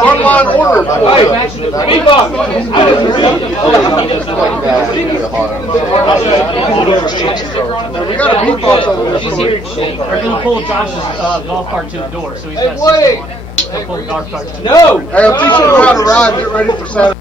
Online order. Hey, beatbox. We got a beatbox over there. She's here. They're going to pull Josh's golf cart to the door, so he's got to pull the golf cart to the door. No. Hey, I'm teaching you how to ride. Get ready for Saturday.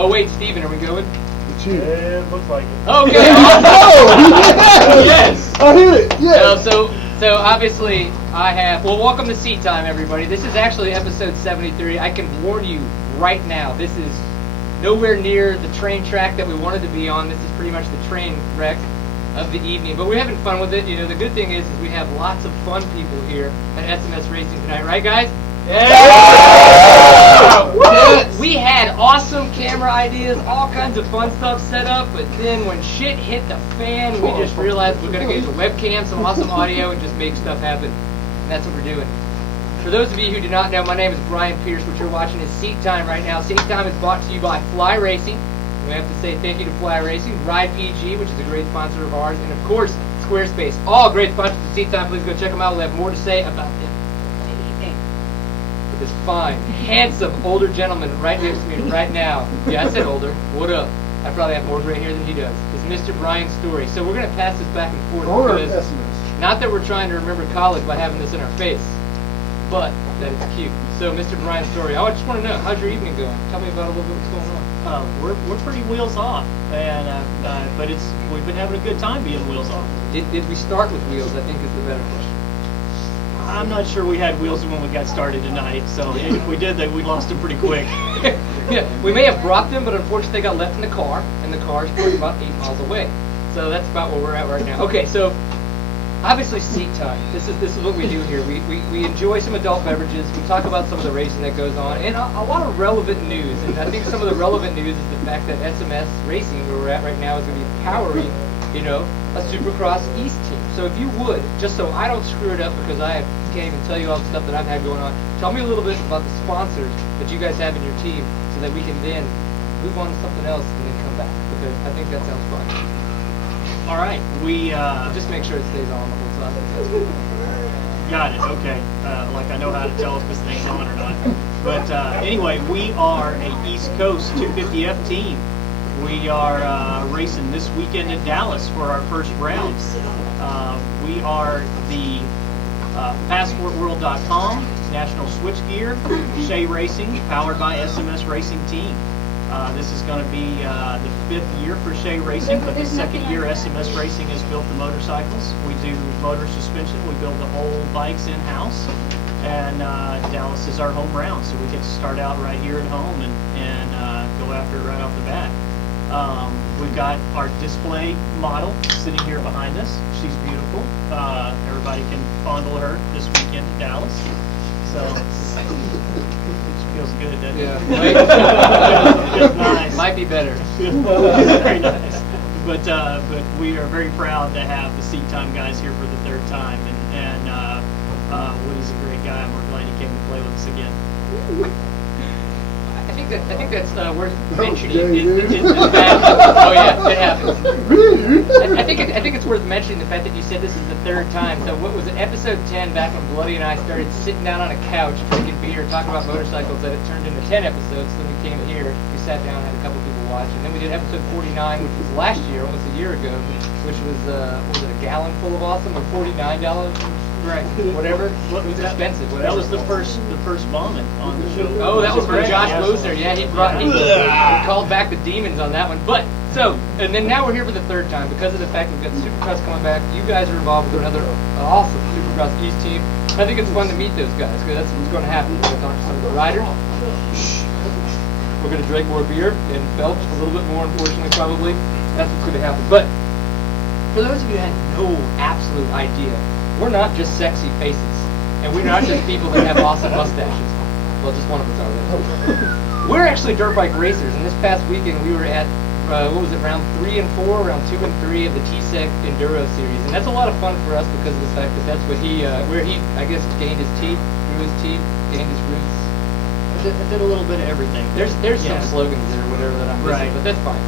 Oh wait, Steven, are we going? It's you. It looks like it. Okay. Oh, Yes. I hit it. Yes. So obviously I have. Well, welcome to Seat Time, everybody. This is actually episode 73. I can warn you right now. This is nowhere near the train track that we wanted to be on. This is pretty much the train wreck of the evening, but we're having fun with it. You know, the good thing is we have lots of fun people here at SMS Racing tonight, right, guys? Yeah. Yes. We had awesome camera ideas, all kinds of fun stuff set up, but then when shit hit the fan, we just realized we're going to get the webcam, some awesome audio, and just make stuff happen. And that's what we're doing. For those of you who do not know, my name is Brian Pierce. What you're watching is Seat Time right now. Seat Time is brought to you by Fly Racing. We have to say thank you to Fly Racing, Ride PG, which is a great sponsor of ours, and of course, Squarespace. All great sponsors of Seat Time. Please go check them out. We'll have more to say about them. This fine, handsome, older gentleman right next to me right now. Yeah, I said older. What up? I probably have more gray hair than he does. It's Mr. Brian Story. So we're going to pass this back and forth. Because not that we're trying to remember college by having this in our face, but that it's cute. So, Mr. Brian Story, I just want to know, how's your evening going? Tell me about a little bit what's going on. We're pretty wheels off, and but we've been having a good time being wheels off. Did we start with wheels? I think is the better question. I'm not sure we had wheels when we got started tonight, so if we did, we lost them pretty quick. Yeah, we may have brought them, but unfortunately they got left in the car, and the car's probably about 8 miles away. So that's about where we're at right now. Okay, so obviously Seat Time. This is what we do here. We enjoy some adult beverages. We talk about some of the racing that goes on, and a lot of relevant news. And I think some of the relevant news is the fact that SMS Racing, where we're at right now, is going to be powering, a Supercross East team. So if you would, just so I don't screw it up because I can't even tell you all the stuff that I've had going on, tell me a little bit about the sponsors that you guys have in your team so that we can then move on to something else and then come back, because I think that sounds fun. All right, we just make sure it stays on the whole time. Got it. Okay, like I know how to tell if this thing's on or not. But anyway, we are a East Coast 250F team. We are racing this weekend in Dallas for our first rounds. We are the PassportWorld.com, National Switchgear, Shea Racing, powered by SMS Racing Team. This is going to be the 5th year for Shea Racing, but the 2nd year SMS Racing has built the motorcycles. We do motor suspension. We build the whole bikes in-house. And Dallas is our home round, so we get to start out right here at home and go after it right off the bat. We've got our display model sitting here behind us. She's beautiful. Everybody can fondle her this weekend in Dallas. So it feels good, doesn't it? Yeah. Just nice. Might be better. Very nice. But we are very proud to have the Seat Time guys here for the 3rd time, and Woody's a great guy, and we're glad he came to play with us again. I think that's worth mentioning. Oh yeah, it happens. I think it's worth mentioning the fact that you said this is the 3rd time. So what was it, episode 10, back when Bloody and I started sitting down on a couch drinking beer, talking about motorcycles, that it turned into 10 episodes. Then we came here, we sat down, had a couple people watch, and then we did episode 49, which was last year, almost a year ago, which was what was it, a gallon full of awesome, or $49. Right. Whatever. It was expensive. Whatever. That was the first vomit on the show. Oh, that was for Josh Loser. Yeah, he called back the demons on that one. But and then now we're here for the 3rd time because of the fact we've got Supercross coming back. You guys are involved with another awesome Supercross East team. I think it's fun to meet those guys because that's what's going to happen. We're going to talk to some of the riders. We're going to drink more beer and belch a little bit more, unfortunately, probably. That's what's going to happen. But for those of you who had no absolute idea, we're not just sexy faces, and we're not just people that have awesome mustaches. Well, just one of us are that. We're actually dirt bike racers, and this past weekend we were at, round 3 and 4, round 2 and 3 of the TSEC Enduro Series, and that's a lot of fun for us because of the fact that that's what where he, I guess, gained his teeth, grew his teeth, gained his roots. I did a little bit of everything. There's some slogans there or whatever that I'm missing, right, but that's fine.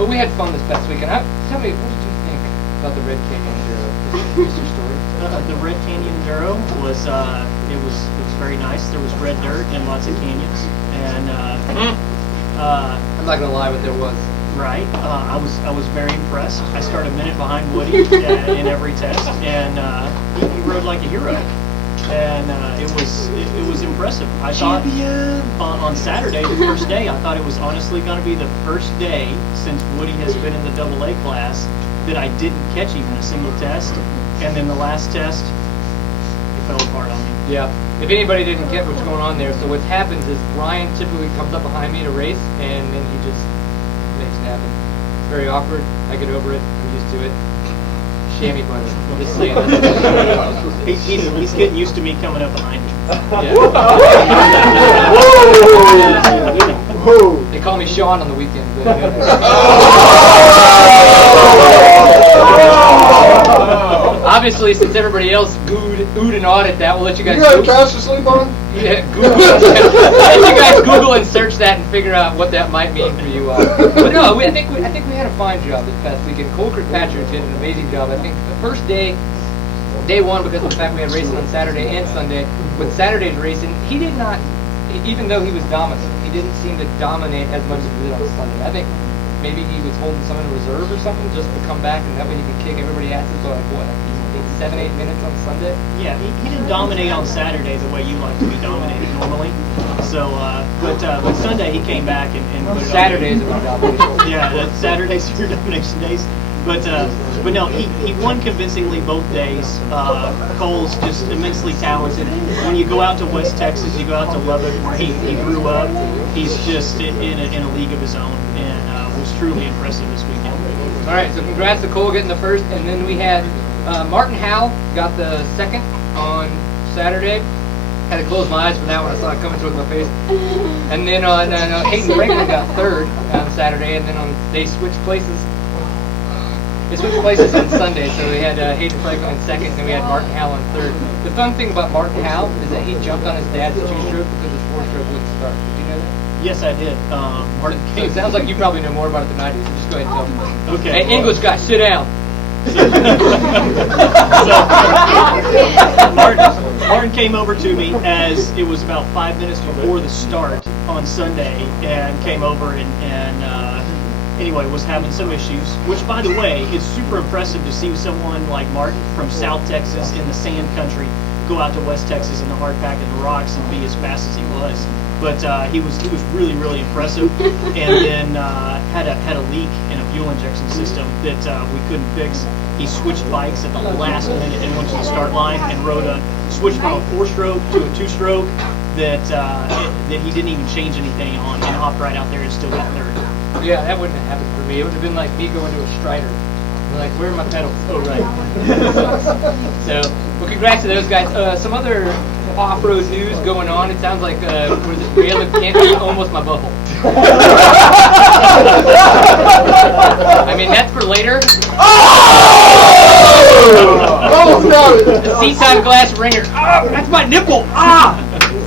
But we had fun this past weekend. Tell me, what did you think about the Red Canyon Enduro? What's your story? The Red Canyon Enduro was it was very nice. There was red dirt and lots of canyons, and I'm not gonna lie, but there was. Right. I was very impressed. I started a minute behind Woody in every test, and he rode like a hero. and it was impressive. I thought on Saturday, the first day, I thought it was honestly going to be the first day since Woody has been in the AA class that I didn't catch even a single test, and then the last test, it fell apart on me. Yeah. If anybody didn't get what's going on there, so what happens is Brian typically comes up behind me to race, and then he just makes it happen. It's very awkward. I get over it. I'm used to it. Chamois butter. I'm just saying that. He's getting used to me coming up behind him. Yeah. Whoa! They call me Sean on the weekends. But, obviously, since everybody else oohed and awed at that, we'll let you guys. You got a couch to sleep on? Yeah, Google. Let you guys Google and search that and figure out what that might mean for you all. But no, I think we had a fine job this past weekend. Cole Kirkpatrick did an amazing job. I think the first day one, because of the fact we had racing on Saturday and Sunday. With Saturday's racing, he did not, even though he was dominant, he didn't seem to dominate as much as he did on Sunday. I think maybe he was holding some in reserve or something just to come back, and that way he could kick everybody asses for like what, 7-8 minutes on Sunday. Yeah, he didn't dominate on Saturday the way you like to be dominated normally. So, but Sunday he came back and put it Saturdays are domination. Yeah, Saturdays are your domination days. But no, he won convincingly both days. Cole's just immensely talented. When you go out to West Texas, you go out to Lubbock, where he grew up. He's just in a league of his own, and was truly impressive this weekend. All right, so congrats to Cole getting the first, and then we had Martin Howell got the second on Saturday. Had to close my eyes for that one. I saw it coming towards my face. And then Hayden Franklin got third on Saturday, and then they switched places. They switched places on Sunday, so we had Hayden Franklin in second, and then we had Martin Howell in third. The fun thing about Martin Howell is that he jumped on his dad's two-stroke because his four-stroke wouldn't start. Did you know that? Yes, I did. Martin So it sounds like you probably know more about it than I do, so just go ahead and tell me. Okay. Hey, English guy, sit down. Martin came over to me as it was about 5 minutes before the start on Sunday, and came over and anyway, was having some issues, which, by the way, it's super impressive to see someone like Martin from South Texas in the sand country go out to West Texas in the hard pack and the rocks and be as fast as he was. But he was really, really impressive, and then had a leak in a fuel injection system that we couldn't fix. He switched bikes at the last minute and went to the start line and switched from a 4-stroke to a 2-stroke that he didn't even change anything on, and hopped right out there and still got third. Yeah, that wouldn't have happened for me. It would have been like me going to a Strider. Like, where are my pedals? Oh, right. So, well, congrats to those guys. Some other off-road news going on. It sounds like, what is it, Rail can't be almost my butthole. I mean, that's for later. Oh, no! The seat-side glass ringer. Ah, that's my nipple. Ah!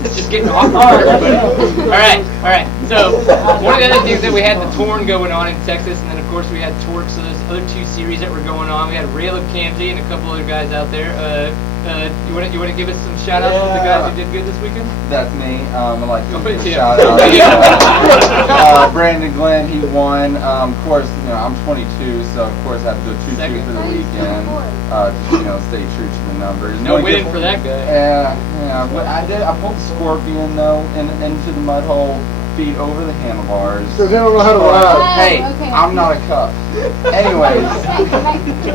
It's just getting awkward for everybody. All right. So, one of the other things that we had the Torn going on in Texas, and then of course we had Torque. So there's other two series that were going on. We had Rail of Camsey and a couple other guys out there. You want to give us some shout outs to the guys who did good this weekend? That's me. I'd like to Go give a ahead, shout out. Brandon Glenn, he won. Of course, I'm 22, so of course I have to go 2-2 for the weekend. To stay true to the numbers. No winning for that guy. Yeah. But I pulled the Scorpion though into the mud hole, feet over the handlebars. Because they don't know how to ride. Hey, okay. I'm not a cup. Anyways.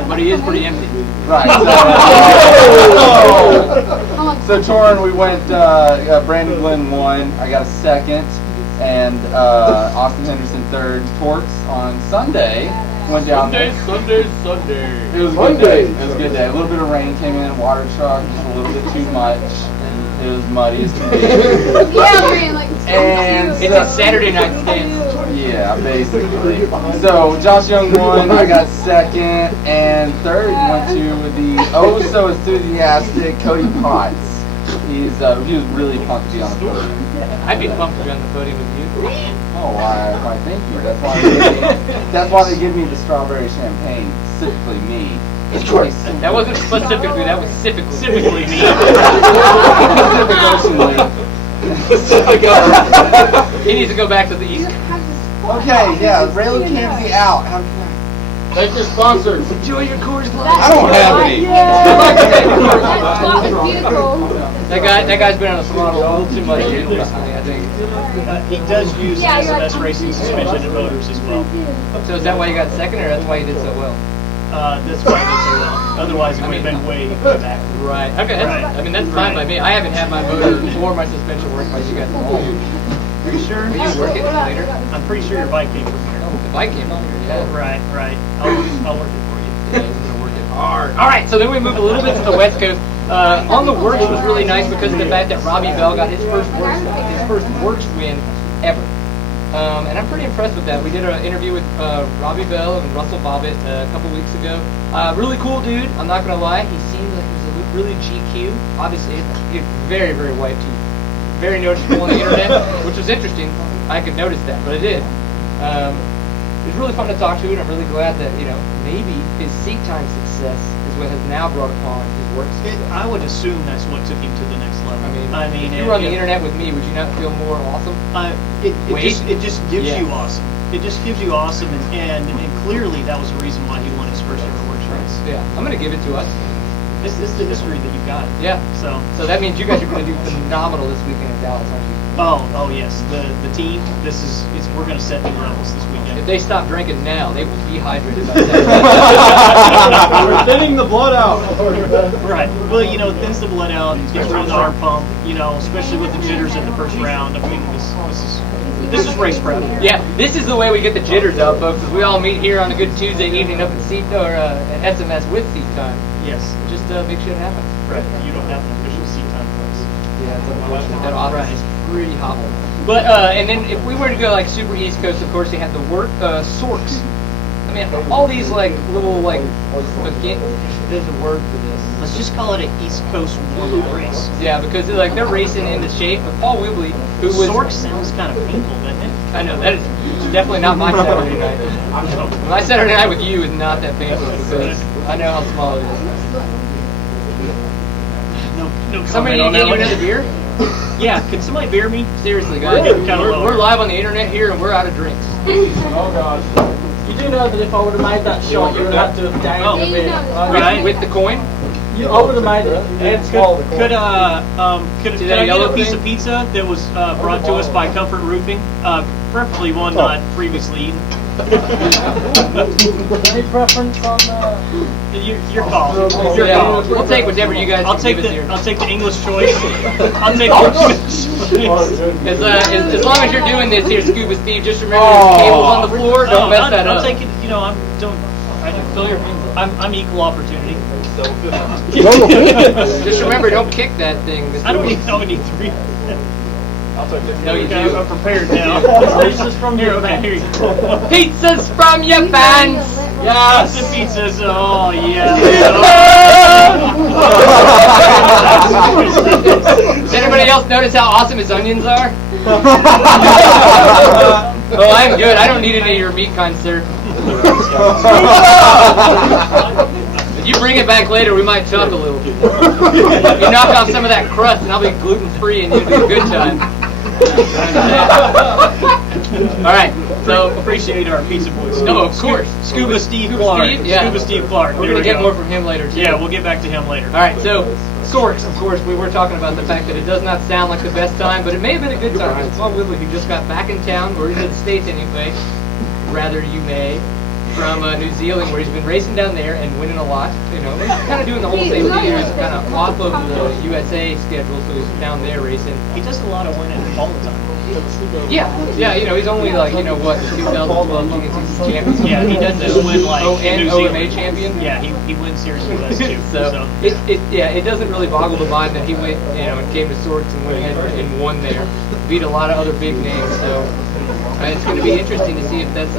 But he is pretty empty. Right. So Torrin, we went. Brandon Glenn won. I got a second, and Austin Henderson third. Torques on Sunday went down. Sunday. It was a good day. It was a good day. A little bit of rain came in. Water truck, just a little bit too much. It was muddy as can be. Yeah, man, like And It's a Saturday night stance. yeah, basically. So Josh Young won. I got second, and third went to the so enthusiastic Cody Potts. He was really pumped to be on the podium. I'd be pumped to be on the podium with you. Oh, why? Thank you. That's why they give me the strawberry champagne, specifically me. It's choice. That wasn't specifically, that was Specifically me. He needs to go back to the East. Okay, yeah, Raylan Camsey out. Thank your sponsors. Enjoy your Coors Light. I don't have any. That's beautiful. That guy's been on the throttle a little too much recently, I think. He does use SMS racing suspension and motors as well. So is that why you got second, or that's why you did so well? That's why he did so well. Otherwise, it would have been way back. Right. Okay. I mean, that's fine by me. I haven't had my motor or my suspension work by you guys at all. Are you sure? Will you work it later? I'm pretty sure your bike came from here. The bike came from here. Yeah. Right. I'll work it for you. Yeah, he's gonna work it hard. All right. So then we moved a little bit to the West Coast. On the works was really nice because of the fact that Robbie Bell got his first works win ever. And I'm pretty impressed with that. We did an interview with Robbie Bell and Russell Bobbitt a couple weeks ago. Really cool dude. I'm not gonna lie. He seemed like he was really GQ. Obviously, he had very, very white teeth. Very noticeable on the internet, which was interesting. I could notice that, but I did. It was really fun to talk to, and I'm really glad that maybe his seat time success is what has now brought upon his work success. I would assume that's what took him to the next level. I mean, if you were on the internet with me, would you not feel more awesome? It just gives you awesome. It just gives you awesome, and clearly that was the reason why he won his first ever works race. Yeah, I'm gonna give it to us. This is the history that you've got. Yeah. So that means you guys are going to do phenomenal this weekend in Dallas, aren't you? Oh yes. The team. We're going to set new levels this weekend. If they stop drinking now, they will dehydrated by that. We're thinning the blood out. Right. Well, it thins the blood out. Gets rid of the arm pump. Especially with the jitters in the first round. I mean, this is race prep. Yeah, this is the way we get the jitters out, folks. Because we all meet here on a good Tuesday evening up at SMS with seat time. Yes. Just make shit happen. Right. You don't have an official seat time place. Yeah, it's unfortunate. That office is pretty hobbled. But and then if we were to go like super East Coast, of course you have the Sorks. I mean, all these little again, there's a word for this. Let's just call it an East Coast warm-up race. Yeah, because they're racing into shape. But Paul Whibley, who was Sork sounds kind of painful, doesn't it? I know that is definitely not my Saturday night. My Saturday night with you is not that painful because I know how small it is. No Somebody comment get on you that another beer? Yeah, can somebody beer me? Seriously, guys. We're live on the internet here and we're out of drinks. Oh gosh. You do know that if I would have made that shot, you would have to have downed a bit. Right. With the coin? I would have made it. Could I get a piece thing? of pizza that was brought to us by Comfort Roofing? Preferably one not previously eaten. Any preference on Your call. Your Yeah, call. we'll take whatever you guys I'll can take give us here. I'll take the English choice. I'll take the English choice. As long as you're doing this here, Scuba Steve, just remember there's cables on the floor. Don't mess that up. I'll take it. I'm equal opportunity. Just remember, don't kick that thing. Mr. I don't need three. No, you Okay, do. I'm prepared now. pizzas from Here, your okay, fans? here you go. Pizzas from your fans. Yes. The pizzas. Oh yeah. Does anybody else notice how awesome his onions are? Oh, I'm good. I don't need any of your meat, kind sir. If you bring it back later, we might talk a little. You knock off some of that crust, and I'll be gluten-free, and it'll be a good time. All right, so Appreciate our pizza boys. No, of course. Scuba Steve Clark. Steve? Yeah. Scuba Steve Clark. We're There gonna we get go. more from him later too. Yeah, we'll get back to him later. All right, so Sorks, of course, we were talking about the fact that it does not sound like the best time, but it may have been a good time. Because Paul Whibley, who just got back in town, or he's in the States anyway, rather you may, from New Zealand, where he's been racing down there and winning a lot. He's kind of doing the whole same thing. He's kind of off of the USA schedule, so he's down there racing. He does a lot of winning all the time. Yeah, he's only the 2012 GNCC champion. Yeah, he doesn't win like in and New OMA Zealand. champion. Yeah, he wins here in the US too. So it doesn't really boggle the mind that he went, and came to Sorks and went ahead and won there, beat a lot of other big names. So it's going to be interesting to see if that's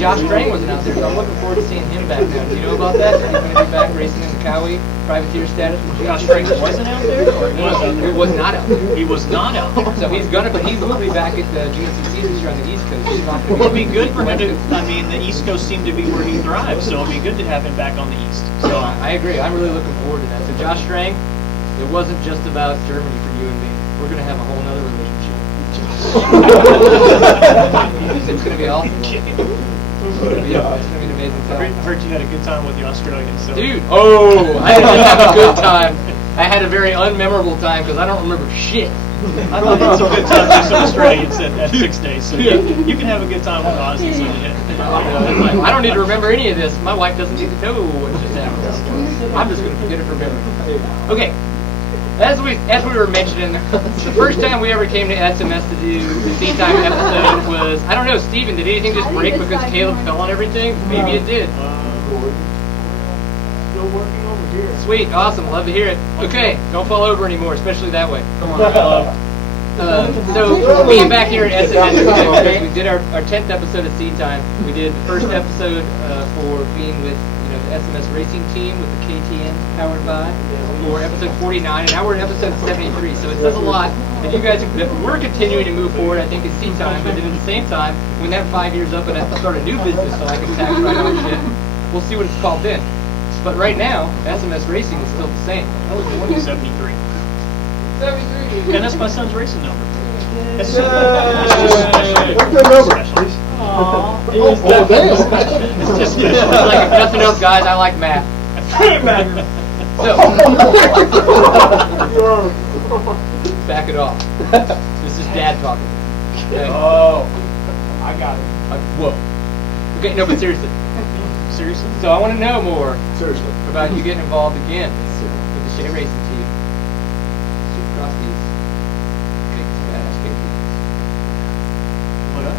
Josh Strang wasn't out there, so I'm looking forward to seeing him back now. Do you know about that? He's going to be back racing in the Cowie privateer status. Josh Strang wasn't out there, or he was out He there? was not out there. He was not out there. So but he will be back at the GNCC this year on the East Coast. He's not going Well, it'd be good for him to. The East Coast seemed to be where he thrives, so it'd be good to have him back on the East. So I agree. I'm really looking forward to that. So Josh Strang, it wasn't just about Germany for you and me. We're going to have a whole nother relationship. It's going to be awesome. It's going to be an amazing I time. heard you had a good time with the Australians. So. Dude, I didn't have a good time. I had a very unmemorable time because I don't remember shit. I thought it's a good time to do some Australians at 6 days, so you can have a good time with Aussies. I don't need to remember any of this. My wife doesn't need to know what just happened. I'm just going to forget it from memory. Okay. As we were mentioning, the first time we ever came to SMS to do the Tea Time episode was, I don't know, Steven, did anything just break because Caleb fell on everything? Maybe it did. Still working over here. Sweet, awesome, love to hear it. Okay, don't fall over anymore, especially that way. Come on, Caleb. So, being back here at SMS, we did our 10th episode of Seed Time. We did the first episode for being with the SMS racing team with the KTM powered by for episode 49, and now we're in episode 73. So it says a lot that you guys, that we're continuing to move forward, I think, in Seed Time, but then at the same time, when that 5 years up and I have to start a new business so I can tax write off shit, we'll see what it's called then. But right now, SMS racing is still the same. That was born in 73. 73. And that's my son's racing number. What's the number? Oh, damn. It's just Like, if nothing else, guys, I like math. So, back it off. This is Dad talking. Okay. Oh, I got it. Whoa. Okay, no, but seriously. Seriously? So I want to know more Seriously. about you getting involved again with the Shea Racing team. Supercross these big badass big What up?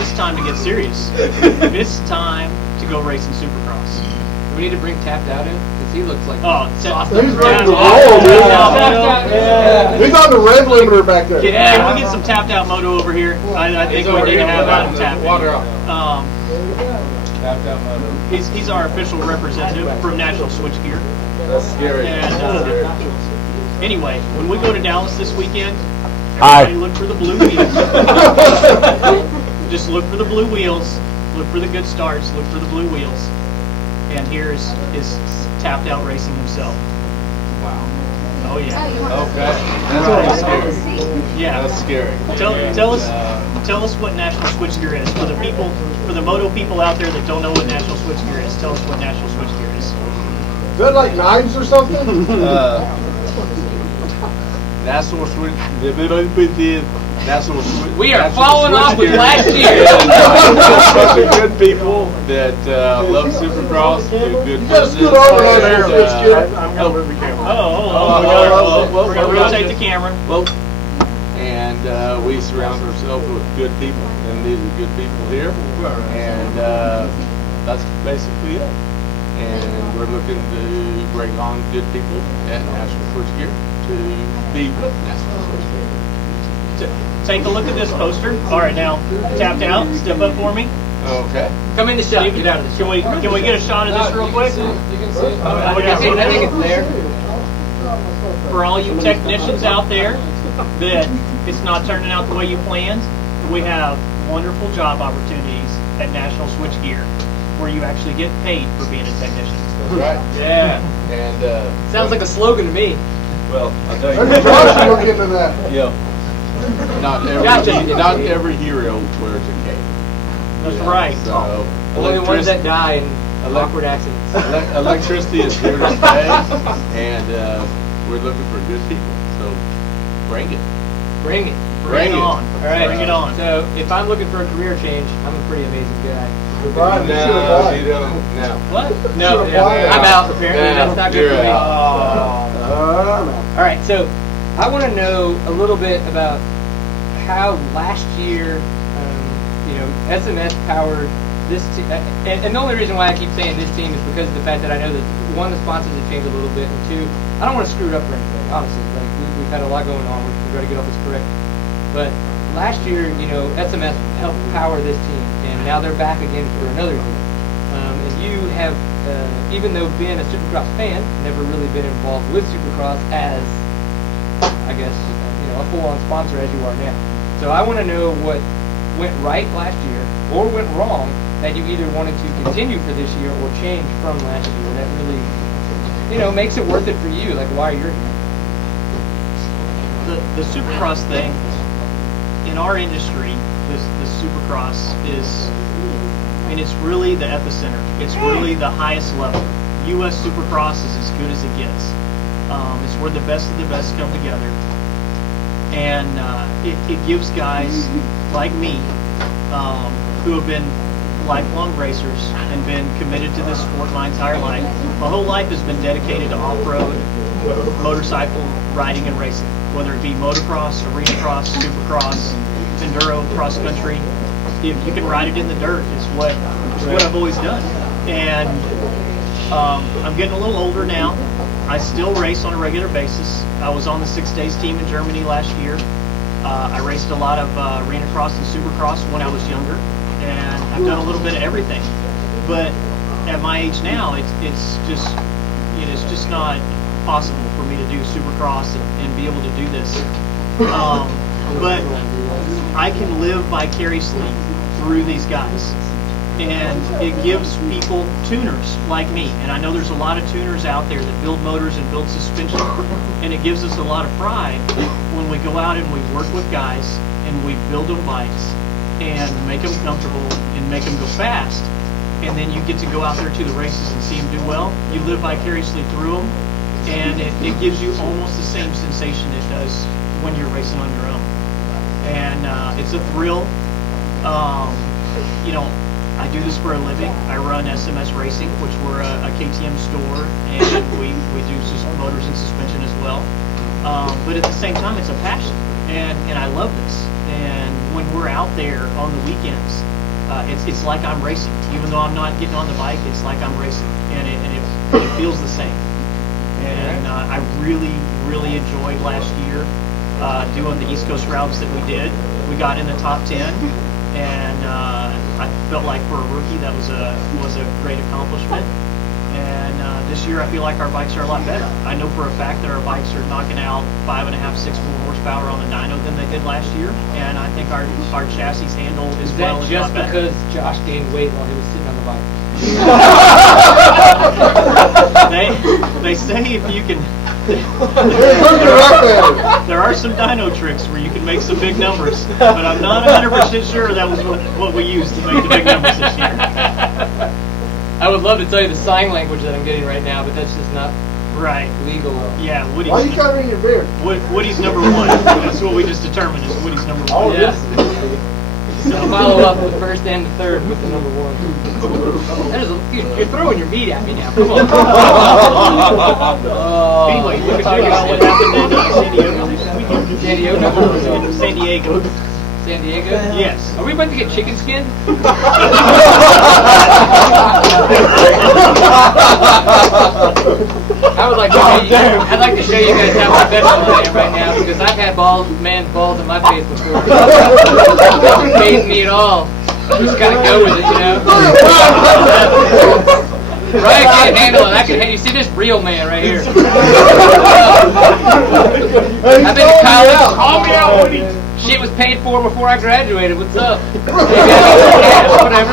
It's time to get serious. It's time to go racing Supercross. Do we need to bring Tapped Out in? Because he looks like Awesome. He's ready to roll, Yeah. man. He's on the red limiter back there. Can we get some tapped out moto over here? I think we need to have Adam tap. Water off. Tapped out motor. He's our official representative from National Switchgear. That's scary. And anyway, when we go to Dallas this weekend, Hi. everybody look for the blue wheels. Just look for the blue wheels. Look for the good starts. Look for the blue wheels. And here's tapped out racing himself. Wow. Oh yeah. Okay. That's pretty scary. Yeah. That's scary. Tell us what National Switchgear is for the people, for the moto people out there that don't know what National Switchgear is. Tell us what National Switchgear is. Is that like knives or something? National Switch. National Switch. We are following off with last year. Bunch of good people that love Supercross, do good You gotta business. scoot over there, Switchgear. I'm gonna move the camera. We're gonna rotate the camera. Well, and we surround ourselves with good people, and these are good people here, and that's basically it. And we're looking to bring on good people at National Switchgear to be with National Switchgear. Take a look at this poster. All right, now tapped out. Step up for me. Okay. Come in the shot. Get out of the shot. Can we get a shot of this real quick? You can see it. I I think it's there. For all you technicians out there that it's not turning out the way you planned, we have wonderful job opportunities at National Switchgear where you actually get paid for being a technician. That's right. Yeah. And Sounds like a slogan to me. well, I'll tell Maybe you. Josh will look into that. Yeah. Not every hero wears a cape. That's right. So Only the ones that die in awkward accidents. electricity is here to stay, and we're looking for good people. So bring it. Bring it. Bring it on. All right. Bring it on. So if I'm looking for a career change, I'm a pretty amazing guy. Goodbye. No, you don't. No. What? No, Should apply I'm now. out. Apparently, Yeah, that's not good you're for me. out. All right, so I want to know a little bit about how last year, SMS powered this team. And the only reason why I keep saying this team is because of the fact that I know that one, the sponsors have changed a little bit, and two, I don't want to screw it up or anything. Honestly, like we've had a lot going on. We've got to get all this correct. But last year, SMS helped power this team, and now they're back again for another year. And you have, even though being a Supercross fan, never really been involved with Supercross as, I guess, a full-on sponsor as you are now. So I want to know what went right last year or went wrong that you either wanted to continue for this year or change from last year that really, makes it worth it for you, like why you're here. The Supercross thing in our industry, the Supercross is, it's really the epicenter. It's really the highest level. U.S. Supercross is as good as it gets. It's where the best of the best come together. And it gives guys like me, who have been lifelong racers and been committed to this sport my entire life. My whole life has been dedicated to off-road, motorcycle riding and racing, whether it be motocross, arena cross, supercross, enduro, cross country. If you can ride it in the dirt, it's what I've always done. And I'm getting a little older now. I still race on a regular basis. I was on the 6 Days team in Germany last year. I raced a lot of arena cross and supercross when I was younger, and I've done a little bit of everything. But at my age now, it's just not possible for me to do supercross and be able to do this. But I can live vicariously through these guys. And it gives people, tuners like me, and I know there's a lot of tuners out there that build motors and build suspension, and it gives us a lot of pride when we go out and we work with guys and we build them bikes and make them comfortable and make them go fast, and then you get to go out there to the races and see them do well. You live vicariously through them, and it gives you almost the same sensation it does when you're racing on your own. And it's a thrill. I do this for a living. I run SMS Racing, which we're a KTM store, and we do motors and suspension as well. But at the same time, it's a passion, and I love this. And when we're out there on the weekends, it's like I'm racing. Even though I'm not getting on the bike, it's like I'm racing, and it feels the same. And I really, really enjoyed last year doing the East Coast routes that we did. We got in the top 10. And I felt like for a rookie that was a great accomplishment. And this year I feel like our bikes are a lot better. I know for a fact that our bikes are knocking out 5.5, 6 more horsepower on the dyno than they did last year. And I think our chassis handle as well Is as that just because Josh gained weight while he was sitting on the bike? They say if you can, there are some dyno tricks where you can make some big numbers, but I'm not 100% sure that was what we used to make the big numbers this year. I would love to tell you the sign language that I'm getting right now, but that's just not right legal. Yeah, Woody's. Why are you covering your beard? Woody's number one. That's what we just determined is Woody's number one. Oh, Yes. So follow up the first and the third with the number one. You're throwing your meat at me now. Come on. Anyway, we could talk about what happened in San Diego. San Diego. San Diego? Yes. Are we about to get chicken skin? I'd like to show you guys how professional I am right now, because I've had man's balls in my face before. It doesn't faze me at all. Just gotta go with it, you know. Ryan can't handle it. You see this real man right here. I've been to college. Call me out, Woody. Shit was paid for before I graduated. What's up? Whatever.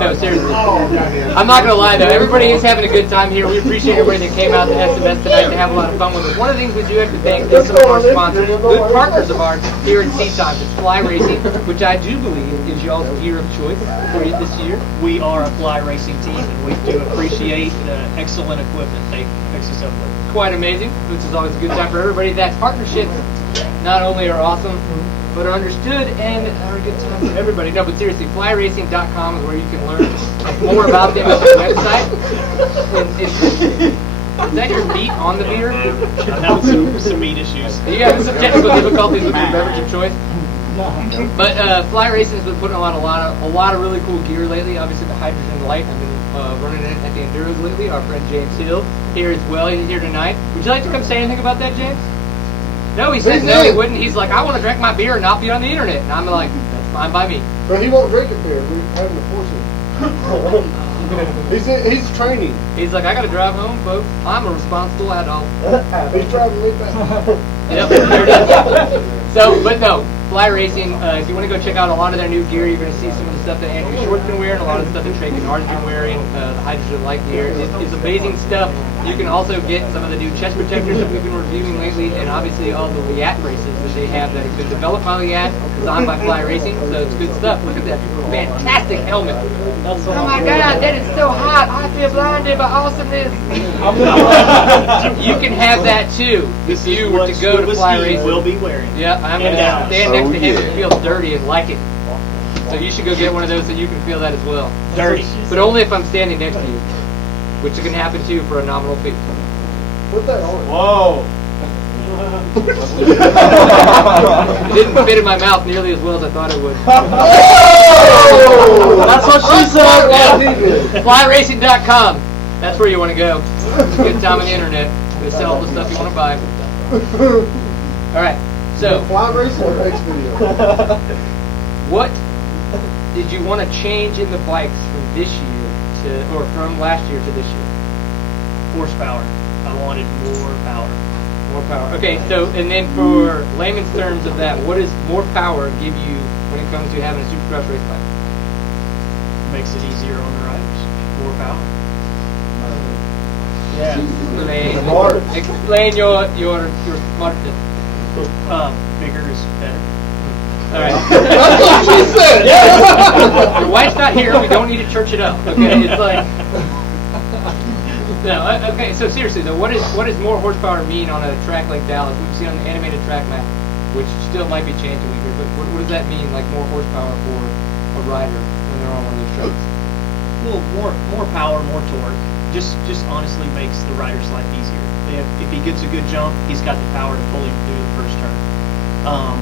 No, seriously. I'm not gonna lie though. Everybody is having a good time here. We appreciate everybody that came out to SMS tonight to have a lot of fun with us. One of the things we do have to thank is some of our sponsors, good partners of ours here at Seat Time. It's Fly Racing, which I do believe is y'all's gear of choice for this year. We are a fly racing team, and we do appreciate the excellent equipment they fix us up with. Quite amazing, which is always a good time for everybody. That partnerships not only are awesome, but are understood and are a good time for everybody. No, but seriously, flyracing.com is where you can learn more about them at their website. Is that your meat on the beer? I'm having some meat issues. Are you having some technical difficulties with your beverage of choice? But Fly Racing has been putting a lot of really cool gear lately. Obviously, the Hydrogen Light. I've been running it at the Enduros lately. Our friend James Hill here as well. He's here tonight. Would you like to come say anything about that, James? No, he said no, he wouldn't. He's like, I want to drink my beer and not be on the internet. And I'm like, that's fine by me. But he won't drink it beer. We're having to force him. He's training. He's like, I got to drive home, folks. I'm a responsible adult. He's driving me back. Yep, there it is. So, but no, Fly Racing, if you want to go check out a lot of their new gear, you're going to see some of the stuff that Andrew Short's been wearing, a lot of the stuff that Trey Kennard's been wearing, the Hydrogen Light gear. It's amazing stuff. You can also get some of the new chest protectors that we've been reviewing lately, and obviously all the Liat braces that they have that have been developed by Liat, designed by Fly Racing, so it's good stuff. Look at that fantastic helmet. Oh my God, that is so hot. I feel blinded by awesomeness. You can have that too if you were to go to Fly Racing. Will be wearing. Yeah, I'm going to stand next to him and feel dirty and like it. So you should go get one of those so you can feel that as well. Dirty. But only if I'm standing next to you, which can happen too for a nominal fee. Put that on. Whoa. It didn't fit in my mouth nearly as well as I thought it would. Oh! That's what she said. Yeah. Flyracing.com. That's where you want to go. It's a good time on the internet. They sell all the stuff you want to buy. All right. So, Fly racing or next video? what did you want to change in the bikes from this year to, or from last year to this year? Horsepower. I wanted more power. More power. Okay, so, and then for layman's terms of that, what does more power give you when it comes to having a supercross race bike? Makes it easier on the riders. More power. Explain your smartness. Bigger is better. All right. That's what she said. Your wife's not here. We don't need to church it up. Okay, it's like. No. Okay. So seriously though, what does more horsepower mean on a track like Dallas? We've seen on the animated track map, which still might be changed a week here, but what does that mean? Like more horsepower for a rider when they're on one of those tracks? Well, more power, more torque. Just honestly makes the rider's life easier. If he gets a good jump, he's got the power to pull him through the first turn.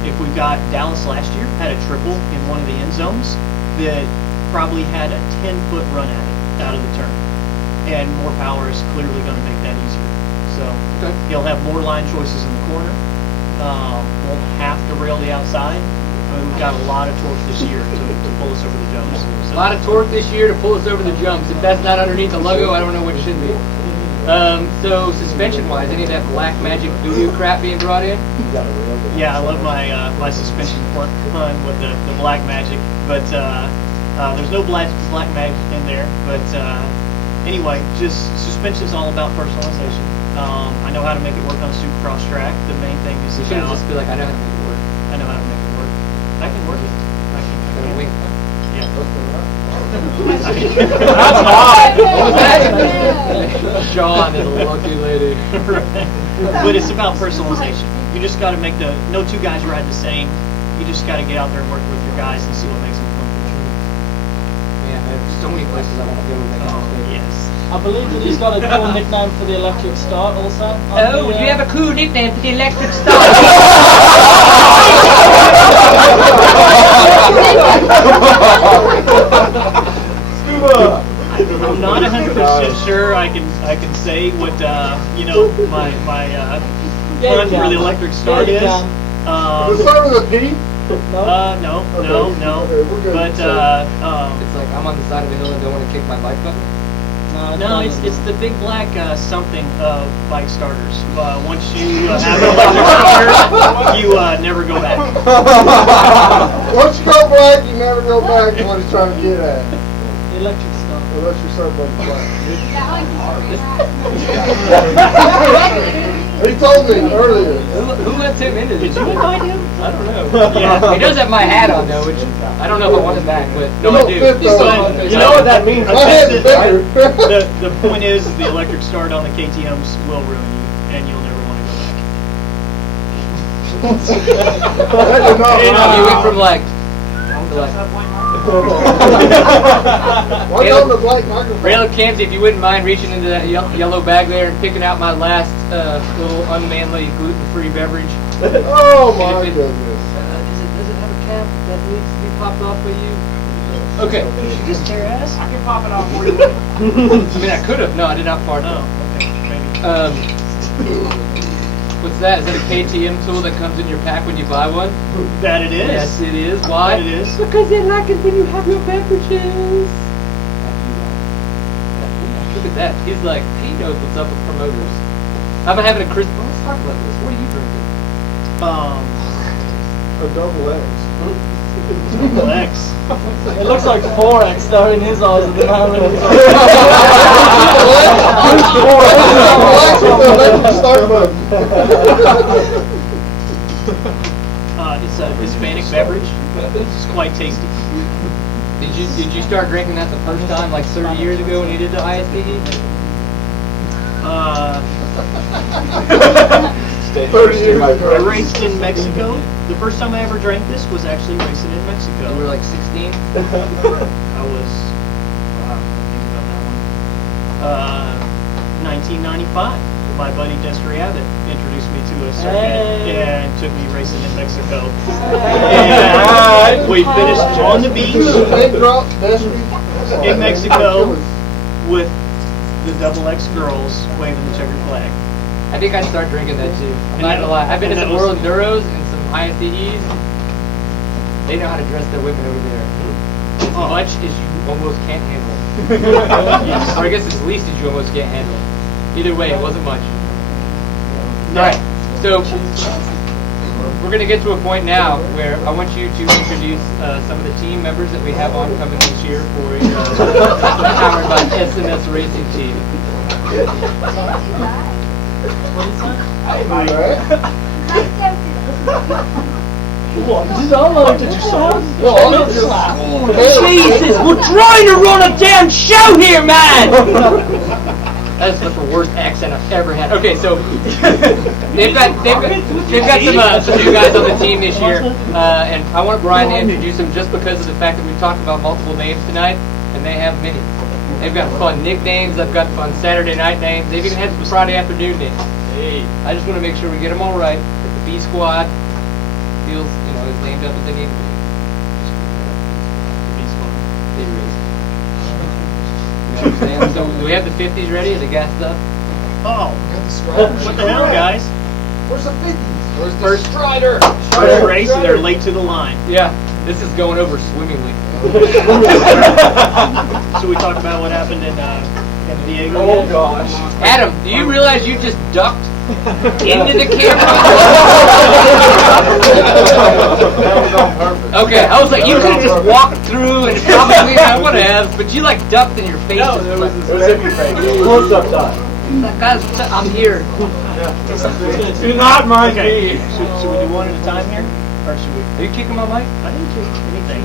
If we've got Dallas last year had a triple in one of the end zones that probably had a 10-foot run at it out of the turn, and more power is clearly going to make that easier. So he'll have more line choices in the corner. Won't have to rail the outside. I mean, we've got a lot of torque this year to pull us over the jumps. So, A lot of torque this year to pull us over the jumps. If that's not underneath the logo, I don't know what it should be. So suspension-wise, any of that Black Magic voodoo crap being brought in? yeah, I love my suspension fun with the Black Magic, but there's no Black Magic in there. But anyway, just suspension's all about personalization. I know how to make it work on a supercross track. The main thing is You shouldn't about just be like, I know how to make it work. I know how to make it work. I can work it. I Got a can. wink. Yeah. That's hot. What was that? Sean is a lucky lady. But it's about personalization. You just got to make no two guys ride the same. You just got to get out there and work with your guys and see what makes them comfortable. Man, there's so many places I want to go with that kind of stuff. Yes. I believe that he's got a cool nickname for the electric start also. Oh, you have a cool nickname for the electric start. I'm not 100% sure I can say what my fun for the electric start is. Does it start with a P? No. Okay, we're good. But It's like I'm on the side of the hill and don't want to kick my bike button. no, it's the big black something of bike starters. Once you have an electric starter, you never go back. Once you go black, you never go back to what he's trying to get at. The electric start. Unless you're somebody's black. He told me earlier. Who let Tim into this? Did you invite him? I don't know. Yeah. He does have my hat on though, which I don't know if I want it back, but You no, I don't do. fit, though. But, You know what that means? My head's bigger. The point is, the electric start on the KTM's will ruin you, and you'll never want to go back. That did not You lie. went from like. Why don't the black microphone? Rayla Camsey, if you wouldn't mind reaching into that yellow bag there and picking out my last little unmanly gluten-free beverage. Oh my And if it- goodness. Does it have a cap that needs to be popped off by you? Okay. Just tear ass? I can pop it off for you. I mean, I could have. No, I did not fart. No. Okay, maybe. What's that? Is that a KTM tool that comes in your pack when you buy one? That it is. Yes, it is. Why? That it is. Because they like it when you have your beverages. Look at that. He's like, he knows what's up with promoters. I'm having a crisp. Let's talk about this. What are you drinking? A double X. Double X. It looks like 4X though in his eyes at the moment. It's a Hispanic beverage. It's quite tasty. Did you start drinking that the first time, like 30 years ago when you did the ISDE? 30 years ago. I raced in Mexico. The first time I ever drank this was actually racing in Mexico. You were like 16? I was, think about that one. 1995. My buddy Desiree Abbott introduced me to a circuit and took me racing in Mexico. And we finished on the beach in Mexico with the double X girls waving the checkered flag. I think I'd start drinking that too. I'm not gonna lie. I've been to some World Enduros and some ISDEs. They know how to dress their women over there. As much as you almost can't handle. Or I guess as least as you almost can't handle. Either way, it wasn't much. Alright, so we're going to get to a point now where I want you to introduce some of the team members that we have on coming this year for powered by SMS Racing Team. What? Did you saw? Jesus, we're trying to run a damn show here, man! That's the worst accent I've ever had. Okay, so they've got some new guys on the team this year, and I want Brian to introduce them just because of the fact that we've talked about multiple names tonight, and they have many. They've got fun nicknames. They've got fun Saturday night names. They've even had some Friday afternoon names. Hey, I just want to make sure we get them all right. That the B Squad feels, is named up as they need to be. B Squad. Big race. So do we have the 50s ready? Are they gassed up? Oh, what the hell, guys? Where's the 50s? Where's the First Strider? First race and they're late to the line. Yeah, this is going over swimmingly. So we talked about what happened in San Diego. Oh gosh. Adam, do you realize you just ducked into the camera? That was on purpose. Okay, I was like, you could have just walked through and probably I would have, but you like ducked in your face. No, it was hippie face. Close up time. Guys, I'm here. Do not mind Okay, me. should we do one at a time here? Or should we? Are you kicking my mic? I didn't kick anything.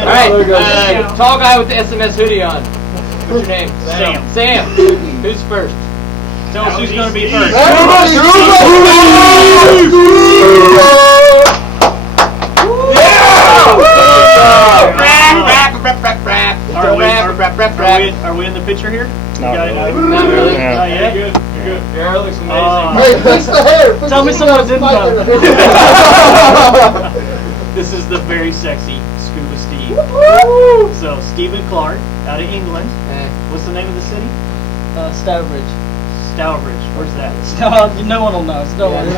Alright, tall guy with the SMS hoodie on. What's your name? Sam. Sam. Who's first? Tell us who's going to be first. Are we in the picture here? Not really. Not yet? You're good. You're good. Your hair looks amazing. Hey, fix the hair. Fix Tell me the someone didn't know. This is the very sexy Scuba Steve. So, Stephen Clark, out of England. What's the name of the city? Stourbridge. Stourbridge. Where's that? No one will know. Don't worry.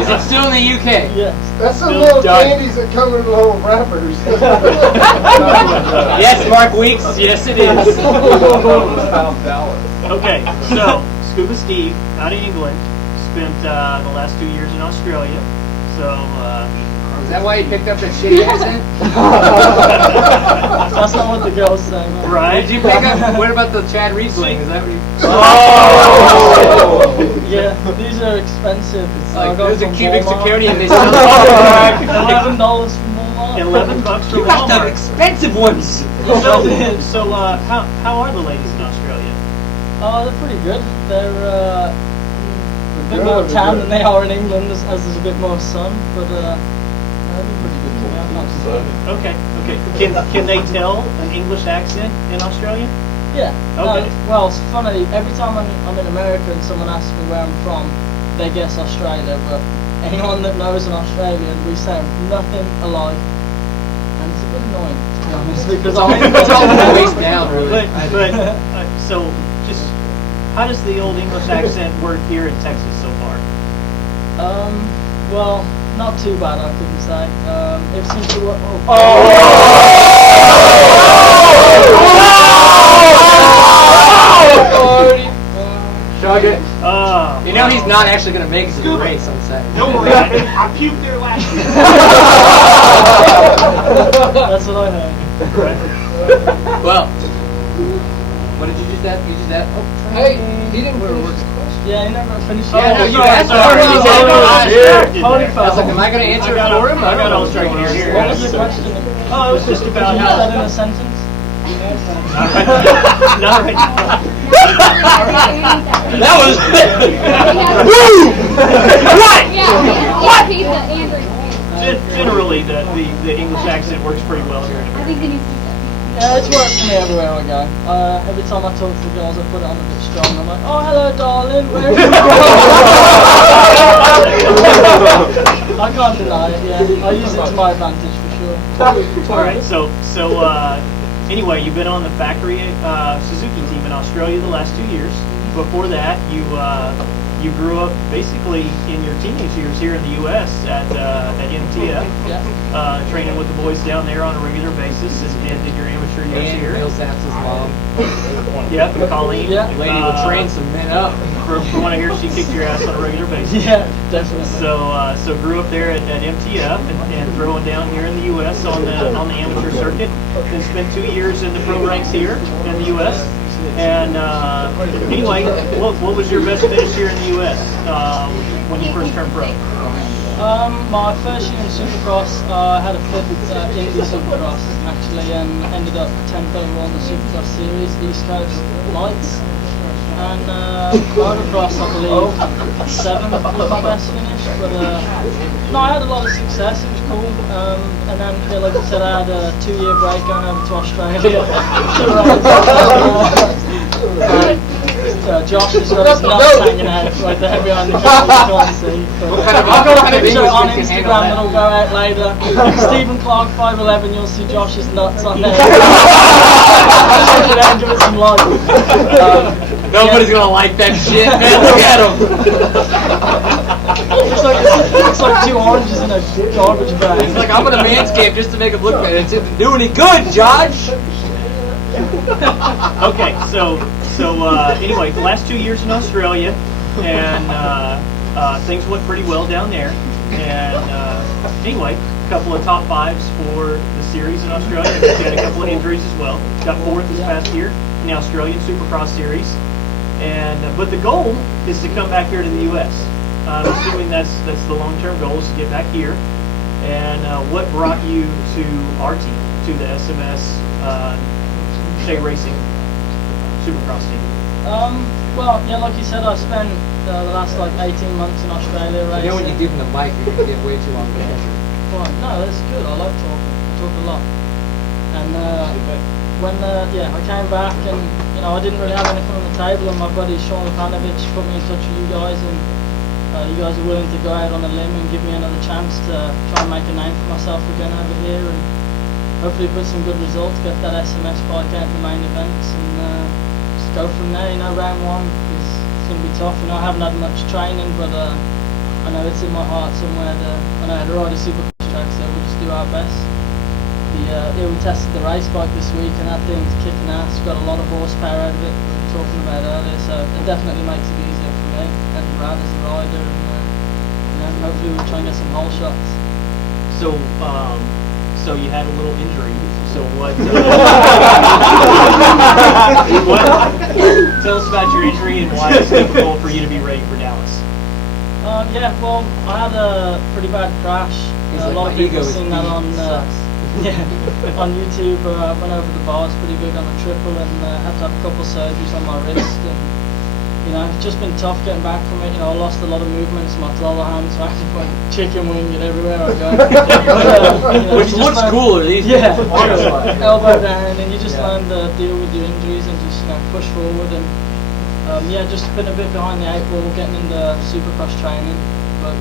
Is it still in the UK? Yes. That's some Still little done. candies that come in little wrappers. Yes, Mark Weeks. Yes, it is. Okay, so Scuba Steve, out of England, spent the last 2 years in Australia. So, Is that why you picked up that shitty accent? That's not what the girls say. right? Did you pick up? What about the Chad Riesling? Is that what you? Oh! Yeah, these are expensive. Like, I got there's a from cubic Walmart. security and they sell them. $11 from Walmart. $11 from You got the Walmart. expensive ones. So, how are the ladies in Australia? Oh, they're pretty good. They're a bit more tan than they are in England, as there's a bit more sun. But they're pretty good to me. I'm not complaining. Okay. Can they tell an English accent in Australia? Yeah. Okay. Well, it's funny. Every time I'm in America and someone asks me where I'm from, they guess Australia. But anyone that knows an Australian, we sound nothing alike, and it's a bit annoying, to be honest, because It's all the waist down, really. But so just how does the old English accent work here in Texas so far? Well, not too bad, I couldn't say. It seems to work. Chug it. not actually going to make it to the race on Saturday. Don't worry, I puked there last year. That's what I heard. Well, what did you just ask? You just asked? Hey, he didn't finish his question. Yeah, you never finished. Yeah, no, you sorry, asked sorry. already. Holy I was like, am I going to answer I for him? got all straight here. What was the question? Oh, it was just Can about you how. use that in a sentence? Not right now. That was Generally, the English accent works pretty well here. I think they need to. Yeah, it's worked for me everywhere I go. Every time I talk to the girls, I put it on a bit strong. I'm like, oh, hello, darling. Where are you going? I can't deny it, yeah. I use it to my advantage for sure. All right, so anyway, you've been on the factory Suzuki team in Australia the last 2 years. Before that, you grew up basically in your teenage years here in the U.S. at MTF, training with the boys down there on a regular basis, and did your amateur years And here. Bill Sapp's mom. Yep, and Colleen. Yeah. Lady will train some men up. From what I hear, she kicked your ass on a regular basis. Yeah, definitely. So grew up there at MTF and throwing down here in the U.S. on the amateur circuit. Then spent 2 years in the pro ranks here in the U.S. And anyway, what was your best finish here in the U.S. When you first turned pro? My first year in Supercross, I had a 5th Indy Supercross actually, and ended up 10th overall in the Supercross series, East Coast Lights. And motocross, I believe, 7th was my best finish. But no, I had a lot of success. It was cool. And then, yeah, like I said, I had a 2-year break going over to Australia. Josh has got his nuts hanging out right there behind the camera. You can't see. I've got a picture on Instagram that'll go out later. Stephen Clark 5'11", you'll see Josh's nuts on there. Check it out, give it some like. Nobody's going to like that shit, man. Look at him. It's like 2 oranges in a garbage bag. It's like, I'm going to manscape just to make him look better. It didn't do any good, Josh. Okay, so anyway, the last 2 years in Australia, and things went pretty well down there. And anyway, a couple of top 5s for the series in Australia. You had a couple of injuries as well. Got 4th this past year in the Australian Supercross series. And but the goal is to come back here to the U.S. I'm assuming that's the long-term goal is to get back here. And what brought you to our team, to the SMS Shea Racing Supercross team? Well, yeah, like you said, I spent the last 18 months in Australia racing. You know when you give him the mic, you're going to get way too long to answer. Well, no, that's good. I like talking. I talk a lot. And when I came back, and I didn't really have anything on the table, and my buddy Sean Panovich put me in touch with you guys, and you guys are willing to go out on a limb and give me another chance to try and make a name for myself again over here, and hopefully put some good results, get that SMS bike out in the main events, and just go from there. Round 1 is going to be tough. I haven't had much training, but I know it's in my heart somewhere. I know how to ride a Supercross track, so we'll just do our best. We tested the race bike this week, and that thing's kicking ass. Got a lot of horsepower out of it, we were talking about earlier, so it definitely makes it easier for me and Brad as a rider, and hopefully we'll try and get some hole shots. So you had a little injury. So what? Tell us about your injury and why it's difficult for you to be ready for Dallas. Well, I had a pretty bad crash. A lot of people have seen that on on YouTube. Went over the bars pretty good on a triple, and had to have a couple of surgeries on my wrist. And it's just been tough getting back from it. I lost a lot of movements, my throttle hands, so I had to put chicken wing it everywhere I go. Which looks cooler these days. Yeah, elbow down, and you just learn to deal with your injuries and just push forward. And just been a bit behind the 8 ball getting into Supercross training, but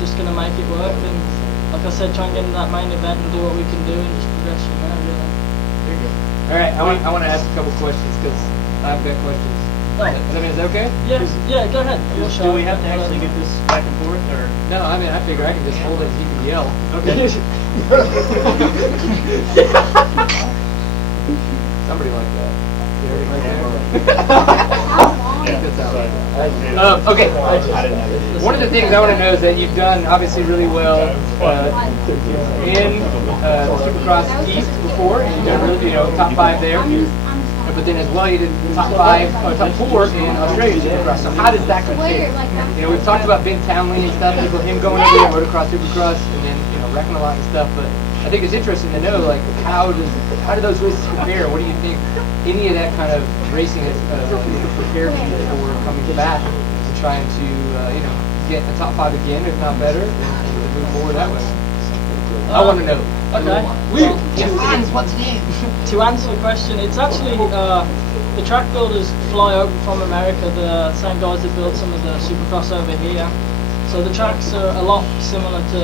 just gonna make it work. And like I said, try and get into that main event and do what we can do, and just progress from there. Really. There you go. All right, I want to ask a couple questions because I've got questions. Is that okay? Yeah, go ahead. Do we have to actually get this back and forth, or? No, I figure I can just hold it and you can yell. Okay. Somebody like that. How long Okay. One of the things I want to know is that you've done obviously really well in Supercross East before, and you've done really, top 5 there. But then as well, you did top 4 in Australian Supercross. So how does that compare? We've talked about Ben Townley and stuff, and him going over there, motocross, Supercross, and then wrecking a lot and stuff. But I think it's interesting to know, like, how do those races compare? What do you think any of that kind of racing has prepared you for coming back and trying to, get a top 5 again, if not better, and move forward that way? I want to know. Okay. Fans, what's name? To answer the question, it's actually the track builders fly over from America, the same guys that built some of the Supercross over here. So the tracks are a lot similar to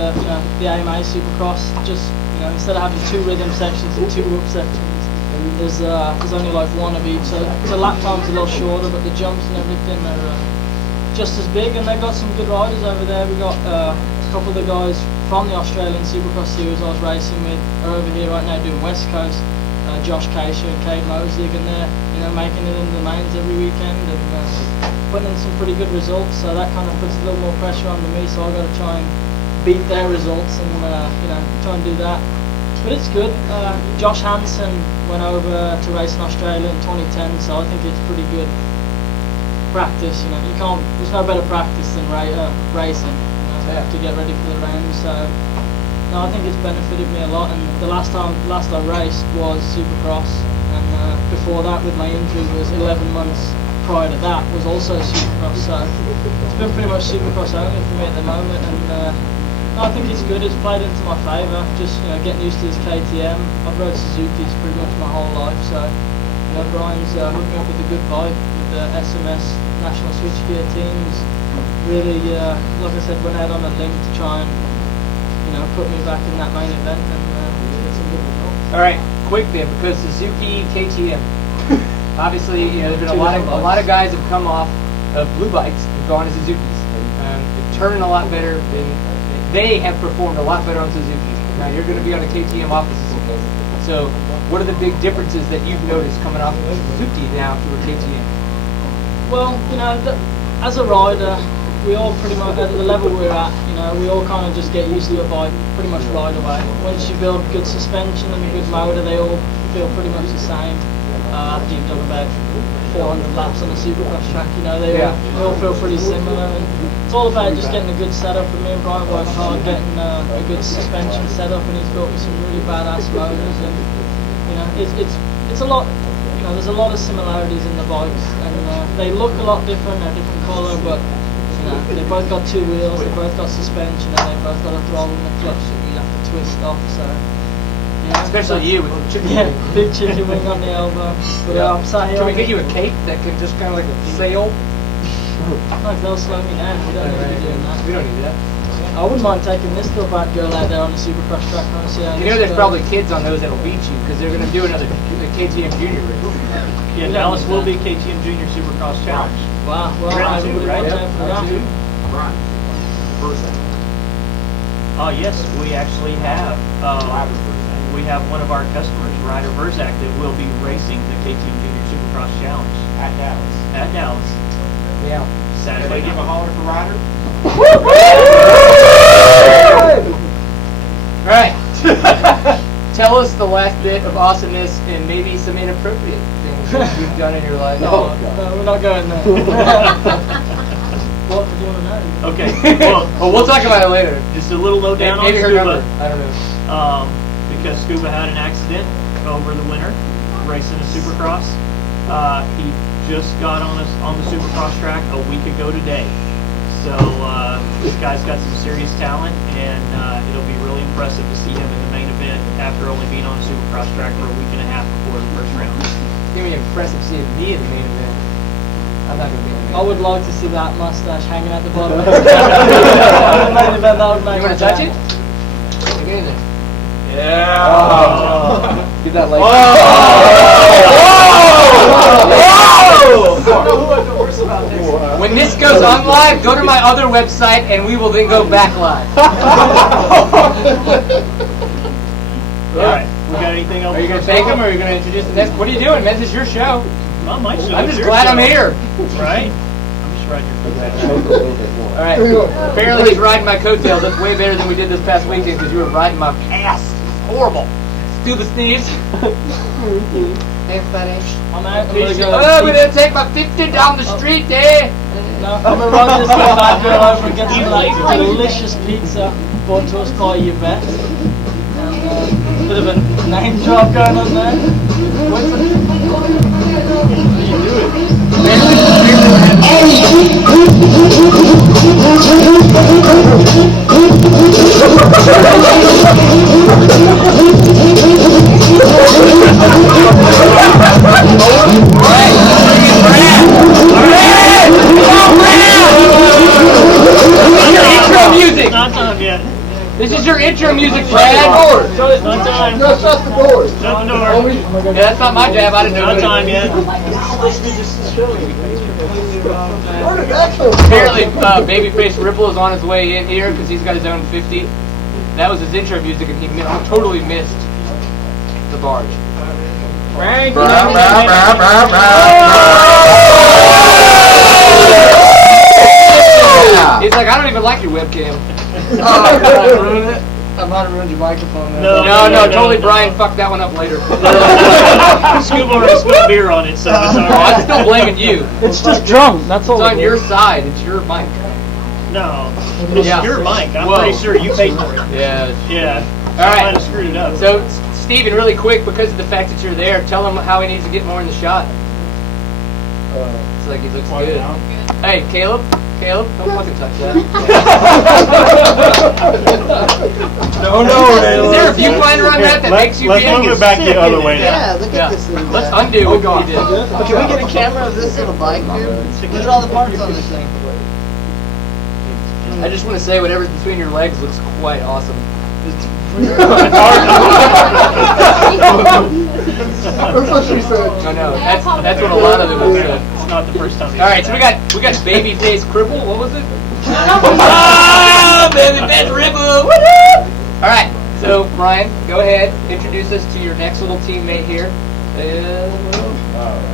the AMA Supercross. Just instead of having 2 rhythm sections and 2 whoop sections, there's only like 1 of each. So the lap time's a little shorter, but the jumps and everything are just as big. And they've got some good riders over there. We got a couple of the guys from the Australian Supercross series I was racing with are over here right now doing West Coast. Josh Casher and Cade Mosig, and they're making it into the mains every weekend and putting in some pretty good results. So that kind of puts a little more pressure on me. So I've got to try and beat their results and try and do that. But it's good. Josh Hansen went over to race in Australia in 2010, so I think it's pretty good practice. There's no better practice than racing to get ready for the round. So I think it's benefited me a lot. And the last I raced was Supercross, and before that, with my injury, was 11 months prior to that was also Supercross. So it's been pretty much Supercross only for me at the moment, and I think it's good. It's played into my favour. Just getting used to this KTM. I've rode Suzuki's pretty much my whole life, so Brian's hooked me up with a good bike with the SMS National Switchgear teams. Really, like I said, went out on a limb to try and put me back in that main event and get some good results. All right, quick then, because Suzuki KTM. Obviously, there's been a lot of guys have come off of blue bikes and gone to Suzuki's. They're turning a lot better, and they have performed a lot better on Suzuki. Now you're going to be on a KTM off of Suzuki. So, what are the big differences that you've noticed coming off of Suzuki now to a KTM? Well, as a rider, we all pretty much, at the level we're at, we all kind of just get used to a bike pretty much right away. Once you build good suspension and a good motor, they all feel pretty much the same. After you've done about 400 laps on a Supercross track, they all feel pretty similar. And it's all about just getting a good setup. And me and Brian worked hard getting a good suspension setup, and he's built me some really badass motors. And it's a lot. There's a lot of similarities in the bikes, and they look a lot different. They're different colour, but they both got 2 wheels, they both got suspension, and they both got a throttle and a clutch that we have to twist off. So, especially you with the chicken wing. Big chicken wing on the elbow. But can we get you a cape that can just kind of like sail? No, they'll slow me down. We don't need to be doing that. We don't need that. I wouldn't mind taking this little bad girl out there on the Supercross track. There's probably kids on those that'll beat you because they're going to do another KTM Junior race. Yeah, Dallas will be KTM Junior Supercross Challenge. Wow, well, Round 2, right? Round 2. Yes, we actually have. We have one of our customers, Ryder Verzak, that will be racing the KTM Junior Supercross Challenge At Dallas. Yeah. Saturday. Give a holler for Ryder. All right. Tell us the last bit of awesomeness and maybe some inappropriate things that you've done in your life. No, we're not going there. What do you want to know? Okay. Well, we'll talk about it later. Just a little lowdown on Maybe her Scuba. number. I don't know. Because Scuba had an accident over the winter racing a Supercross. He just got on the Supercross track a week ago today. So this guy's got some serious talent, and it'll be really impressive to see him in the main event after only being on a Supercross track for a week and a half before the first round. It's going to be impressive seeing me in the main event. I'm not going to be in the main event. I would like to see that mustache hanging at the bottom of the main event. That would make You want to touch it? Get in there. Yeah. Oh. Give that like. Whoa! I don't know who I feel worse about this. When this goes on live, go to my other website and we will then go back live. All right. We got anything else? Are you going to thank him or are you going to introduce the next? What are you doing, man? This is your show. I might show I'm up just here, glad so- I'm here. Right? I'm just riding your Choke a little bit more. All right. Apparently he's riding my coattails. That's way better than we did this past weekend because you were riding my ass. Horrible. Stupid Steves. Thanks, buddy. I'm out. I'm gonna go. Oh, we're gonna take my 50 down the street there. No, I'm gonna run this bad girl over and get some like delicious pizza brought to us by Yvette. And a bit of a name drop going on there. What's it? What are you doing? Intro music. Not time yet. This is your intro music, Brad. Not time. No, shut the door. Shut the door. Yeah, that's not my jab. I didn't know Not it. time yet. Where did that come from? Apparently, Babyface Ripple is on his way in here because he's got his own 50. That was his intro music, and he totally missed the barge. Frank. He's like, I don't even like your webcam. I might have ruined your microphone there. No, totally. Brian fucked that one up later. Scoop over and spill beer on it, so it's all I'm right. still blaming you. It's just drum. That's all. It's on your side. It's your mic. No, it's Yeah. your mic. I'm Whoa. pretty sure you paid for it. Yeah. Yeah. All right. I might have screwed it up. So, Steven, really quick, because of the fact that you're there, tell him how he needs to get more in the shot. It's like he looks good. Hey, Caleb, don't fucking touch that. No, Is there a viewfinder on that makes you Let's big? move it back the other way now. Yeah, look Yeah. at this thing. Let's undo what we did. Can we get a camera of this little bike, dude? Look at all the parts on this thing. I just want to say whatever's between your legs looks quite awesome. That's what she said. I know. That's what a lot of them have said. It's not the first time. All right, so we got Babyface Cripple. What was it? Ah, Babyface Cripple. Woo! All right, so Brian, go ahead. Introduce us to your next little teammate here.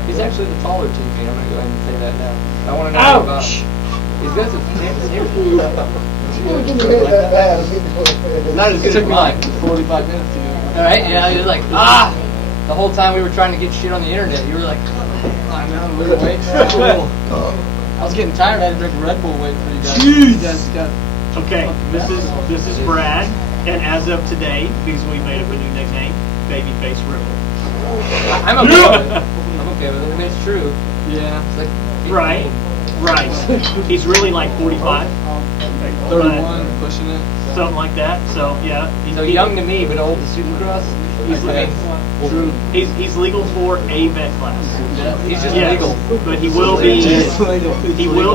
He's actually the taller teammate. I'm gonna go ahead and say that now. I want to know about. He's got some fancy hair. Not as good as mine. 45 minutes ago. All right, yeah, you're like the whole time we were trying to get shit on the internet, you were like, I know, we were waiting. I was getting tired. I had to drink Red Bull waiting for you guys. You guys got Okay, this is Brad, and as of today, because we made up a new nickname, Babyface Ripple. I'm okay with it. I'm okay with it. I mean, it's true. yeah. It's like, Right. He's really like 45, 31, pushing it. something like that. So yeah, so young to me, but old to Supercross. He's legal for a vet class. He's just Yes, legal. but he will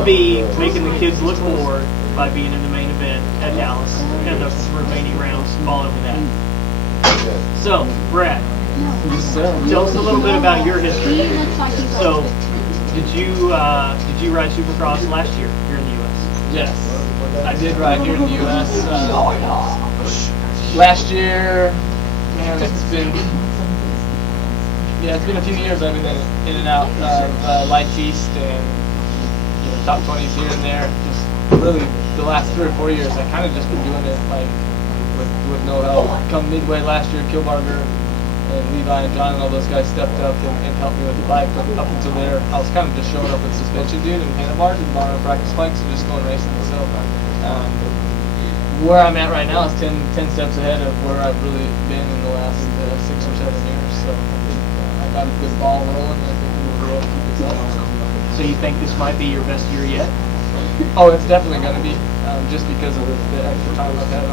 be making the kids look forward by being in the main event at Dallas and the remaining rounds following that. So, Brad, tell us a little bit about your history. So, did you ride Supercross last year here in the U.S.? Yes, I did ride here in the U.S. Last year, man, it's been a few years I've been in and out of Light Feast and top 20s here and there. Just really the last 3 or 4 years, I kind of just been doing it like with no help. Come midway last year, Kilbarger and Levi and John and all those guys stepped up and helped me with the bike. But up until there, I was kind of just showing up with suspension, dude, and handlebars and borrowing practice bikes and just going racing. So where I'm at right now is 10 steps ahead of where I've really been in the last 6 or 7 years. So I got a good ball rolling, and I think we'll be able to keep it going. So you think this might be your best year yet? Oh, it's definitely going to be, just because of the extra time I've had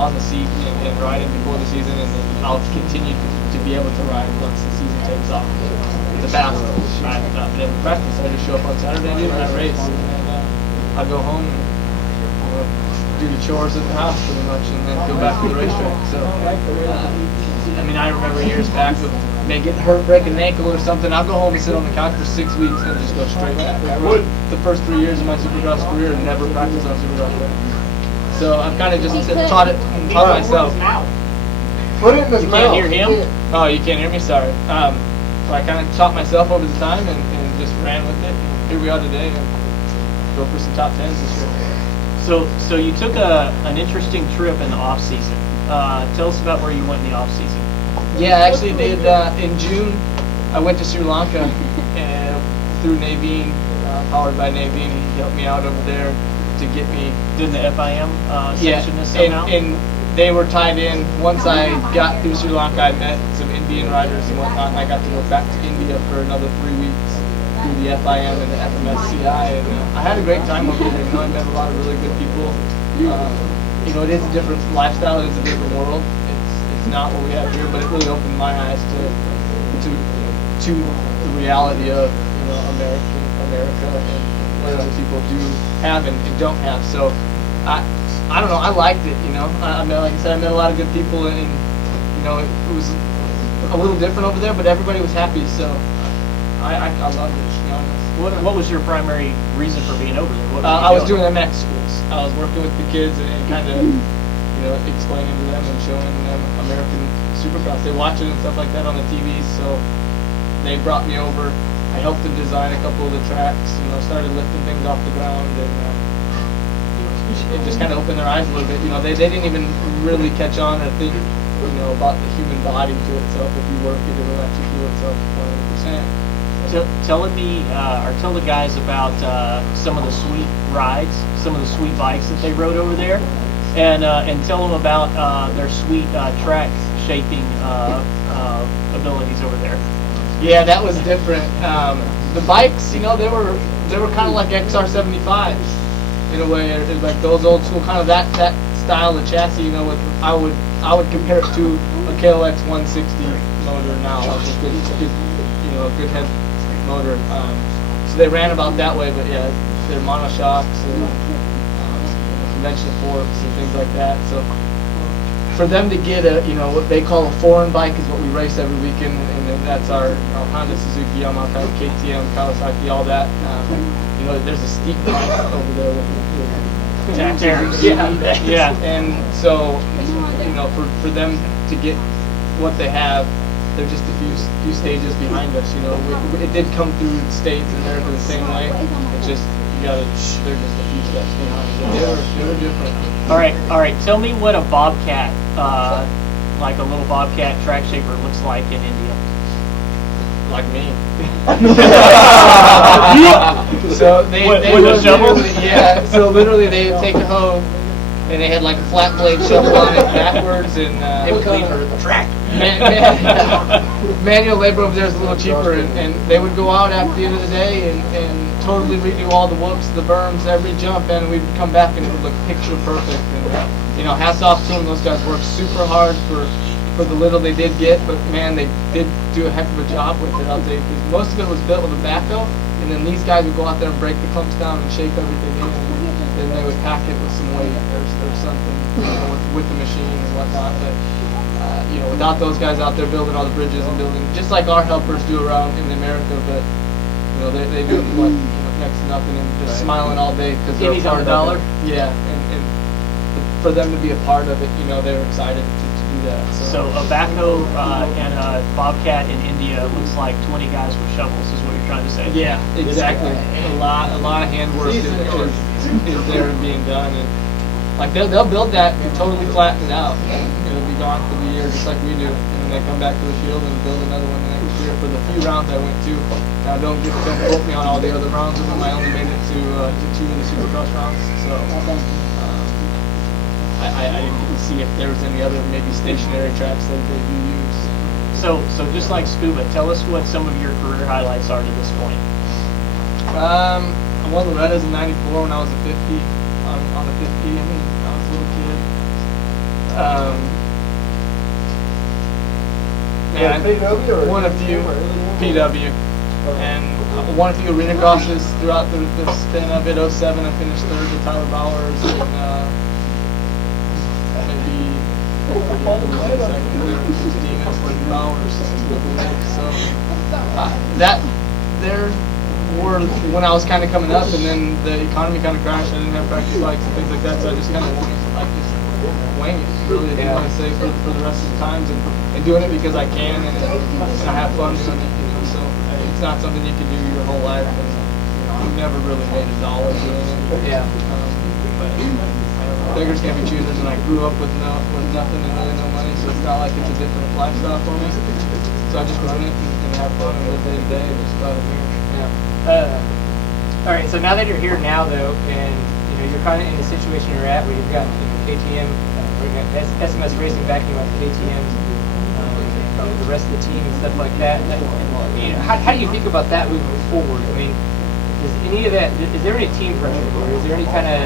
on the seat and riding before the season, and then I'll continue to be able to ride once the season takes off. It's a balance. I never practice. I just show up on Saturday and I race, and I go home and do the chores at the house pretty much, and then go back to the racetrack. So, I mean, I remember years back of they get hurt, break an ankle or something. I'll go home and sit on the couch for 6 weeks and just go straight back. I would the first 3 years of my Supercross career and never practiced on Supercross bike. So I've kind of just taught myself. Put it in his You mouth. can't hear him? Oh, you can't hear me? Sorry. So I kind of taught myself over the time and just ran with it. And here we are today and go for some top 10s this year. So you took an interesting trip in the off season. Tell us about where you went in the off season. Yeah, I actually did in June. I went to Sri Lanka and through Naveen, powered by Naveen. He helped me out over there to get me. Did the FIM section this somehow? And they were tied in. Once I got through Sri Lanka, I met some Indian riders and whatnot, and I got to go back to India for another 3 weeks through the FIM and the FMSCI, and I had a great time over there. You know, I met a lot of really good people. You know, it is a different lifestyle. It is a different world. It's not what we have here, but it really opened my eyes to the reality of America and what other people do have and don't have. So I don't know. I liked it. You know, I met, like I said, I met a lot of good people, and you know, it was a little different over there, but everybody was happy. So I loved it. To be honest. What was your primary reason for being over there? What I was doing MX schools. I was working with the kids and kind of, you know, explaining to them and showing them American Supercross. They watch it and stuff like that on the TV, so they brought me over. I helped them design a couple of the tracks. You know, started lifting things off the ground, and it just kind of opened their eyes a little bit. You know, they didn't even really catch on or think, you know, about the human body to itself. If you work it, it'll actually heal itself 100%. Tell the guys about some of the sweet rides, some of the sweet bikes that they rode over there, and tell them about their sweet track shaping abilities over there. Yeah, that was different. The bikes, you know, they were kind of like XR75s in a way, or like those old school kind of that style of chassis. You know, I would compare it to a KLX 160 motor now, like a good head motor. So they ran about that way, but yeah, they're monoshocks and conventional forks and things like that. So for them to get what they call a foreign bike is what we race every weekend, and then that's our Honda, Suzuki, Yamaha, KTM, Kawasaki, all that. You know, there's a steep climb over there with taxis. Yeah. And so, you know, for them to get what they have, they're just a few stages behind us. You know, it did come through the States and America the same way. It's just they're just a few steps behind. They were different. All right. Tell me what a Bobcat, like a little Bobcat track shaper, looks like in India. Like me. So they with a shovel? Yeah. So literally they take a hoe and they had like a flat blade shovel on it backwards, and It would clean for the track. Manual labor over there is a little cheaper, and they would go out after the end of the day and totally redo all the whoops, the berms, every jump, and we'd come back and it would look picture perfect. And you know, hats off to them. Those guys worked super hard for the little they did get, but man, they did do a heck of a job with it out there. Because most of it was built with a backhoe, and then these guys would go out there and break the clumps down and shape everything in, and then they would pack it with some weight or something, you know, with the machine and whatnot. But you know, without those guys out there building all the bridges and building, just like our helpers do around in America, but you know, they do next to nothing and just smiling all day because they're Pennies part on the dollar. of it. Yeah, and for them to be a part of it, you know, they were excited to do that. So a backhoe and a Bobcat in India looks like 20 guys with shovels, is what you're trying to say. Yeah, exactly. A lot of handwork is there and being done, and like they'll build that and totally flatten it out. It'll be gone for the year, just like we do, and then they come back to the field and build another one the next year. For the few rounds I went to, now don't quote me on all the other rounds of them. I only made it to 2 of the Supercross rounds, so I didn't see if there was any other maybe stationary tracks that they do use. So just like Scuba, tell us what some of your career highlights are to this point. I won Loretta's in '94 when I was a 50 on the 50 when I was a little kid. PW or won a few PW, and won a few arena crosses throughout the span of it. '07 I finished third with Tyler Bowers, and maybe second Bowers. So that there were when I was kind of coming up, and then the economy kind of crashed. I didn't have practice bikes and things like that, so I just kind of wing it. Really, I didn't want to say for the rest of the times, and doing it because I can, and I have fun doing it. So it's not something you can do your whole life. And, I've never really made a dollar doing it. Yeah. But I don't know, beggars can't be choosers, and I grew up with nothing and really no money, so it's not like it's a different lifestyle for me. So I just run it and have fun and live day to day, just about it here. Yeah. All right. So now that you're here now, though, and you're kind of in the situation you're at, where you've got KTM, we've got SMS Racing backing you up, KTM's, the rest of the team and stuff like that. How do you think about that moving forward? I mean, is any of that? Is there any team pressure, or is there any kind of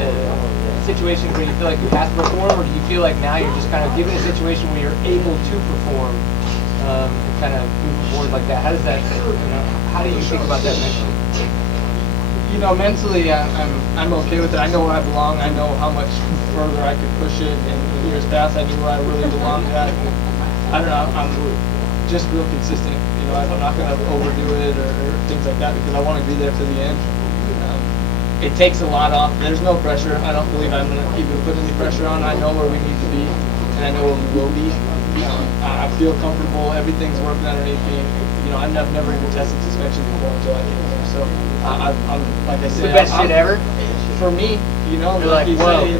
situations where you feel like you have to perform, or do you feel like now you're just kind of given a situation where you're able to perform and kind of move forward like that? How does that? How do you think about that mentally? Mentally, I'm okay with it. I know where I belong. I know how much further I could push it. And in years past, I knew where I really belonged at. And I don't know. I'm just real consistent. I'm not going to overdo it or things like that because I want to be there to the end. It takes a lot off. There's no pressure. I don't believe I'm going to even put any pressure on. I know where we need to be, and I know where we will be. I feel comfortable. Everything's working underneath me. I've never even tested suspension before until I came here. So I'm like I said, the best shit ever. For me, like, you whoa. say,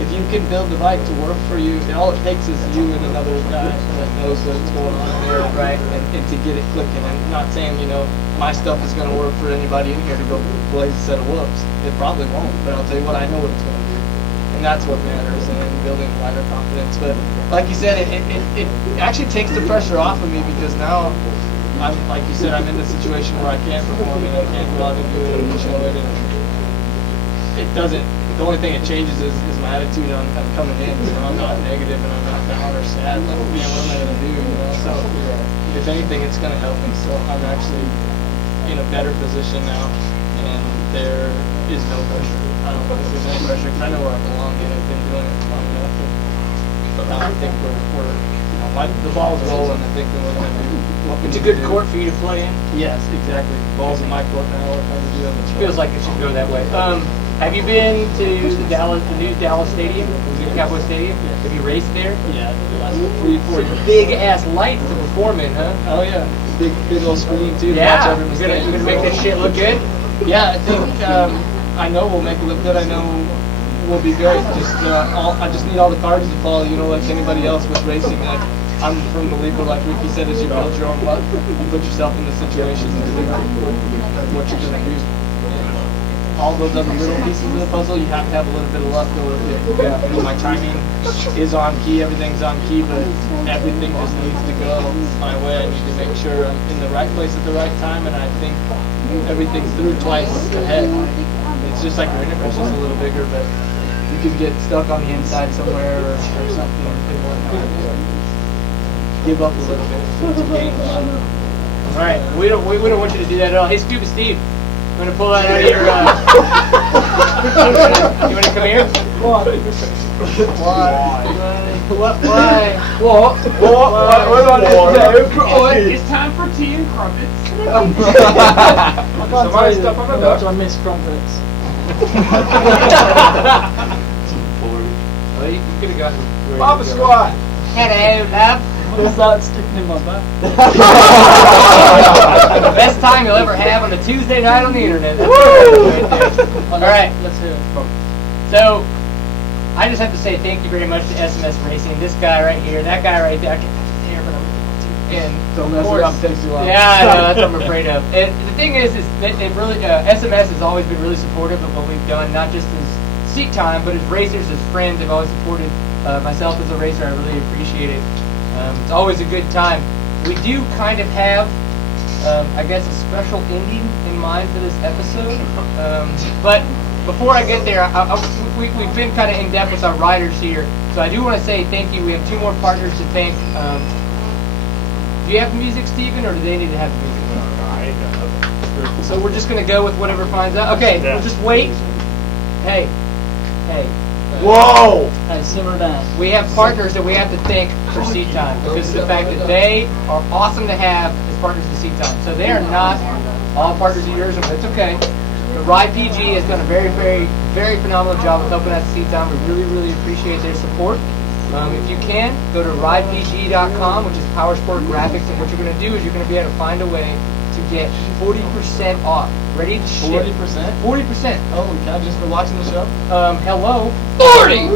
if you can build the bike to work for you, all it takes is you and another guy that knows what's going on there, Right. And to get it clicking. And not saying my stuff is going to work for anybody in here to go blaze a set of whoops. It probably won't, but I'll tell you what, I know what it's going to do. And that's what matters, and building wider confidence. But like you said, it actually takes the pressure off of me because now I'm, like you said, I'm in the situation where I can't perform and I can't go out and do it and show it. And it doesn't. The only thing it changes is my attitude on coming in. I'm not negative and I'm not down or sad. Like, what am I gonna do? So if anything, it's gonna help me. So I'm actually in a better position now, and there is no pressure. I don't think there's any pressure because I know where I belong and I've been doing it long enough. But now I think the ball's rolling. I think that we're gonna do what we It's a need good to do. court for you to play in. Yes, exactly. Ball's in my court now. We're trying to do it. Feels like it should go that way. Have you been to the new Dallas Stadium, the new Cowboy Stadium? Have you raced there? Yeah, the last 3-4 years. Big ass lights to perform in, huh? Oh yeah, big old screen too. To watch Yeah, every you're mistake. gonna make this shit look good. Yeah, I think I know we'll make it look good. I know we'll be good. I just need all the cards to fall. Like anybody else with racing. I'm a firm believer, like Ricky said, as you build your own luck, you put yourself in the situations to do what you're gonna do. All those other little pieces of the puzzle, you have to have a little bit of luck go with it. Yeah, my timing is on key, everything's on key, but everything just needs to go my way. I need to make sure I'm in the right place at the right time, and I think everything's through twice ahead. It's just like your interface, just a little bigger, but you could get stuck on the inside somewhere or something and whatnot. Give up a little bit. It's a game. All right, we don't want you to do that at all. Hey, Scuba Steve, you want to pull that out of your? You want to come here? Why? What? It's time for tea and crumpets. Somebody step on the duck. I miss crumpets. Well, you could have gotten. Papa squat. Hello, love. What's that sticking in my back? The best time you'll ever have on a Tuesday night on the internet. All right, Let's hear it. so I just have to say thank you very much to SMS Racing. This guy right here, that guy right there. I can't put his hair, but and Don't of mess it course- up, takes too long. Yeah, I know, that's what I'm afraid of. The thing is that it really SMS has always been really supportive of what we've done, not just as seat time, but as racers, as friends. They've always supported myself as a racer. I really appreciate it. It's always a good time. We do kind of have, I guess, a special ending in mind for this episode. But before I get there, we've been kind of in depth with our riders here, so I do want to say thank you. We have two more partners to thank. Do you have music, Steven, or do they need to have music? So we're just going to go with whatever finds out. Okay, we'll just wait. Hey. Whoa! Hey, simmer down. We have partners that we have to thank for seat time because of the fact that they are awesome to have as partners of seat time. So they are not all partners of yours, but it's okay. But Ride PG has done a very, very, very phenomenal job of helping us at seat time. We really, really appreciate their support. If you can, go to ridepg.com, which is Powersport Graphics, and what you're going to do is you're going to be able to find a way to get 40% off. Ready to ship. 40%? 40%. Holy cow, just for watching the show? Hello. 40!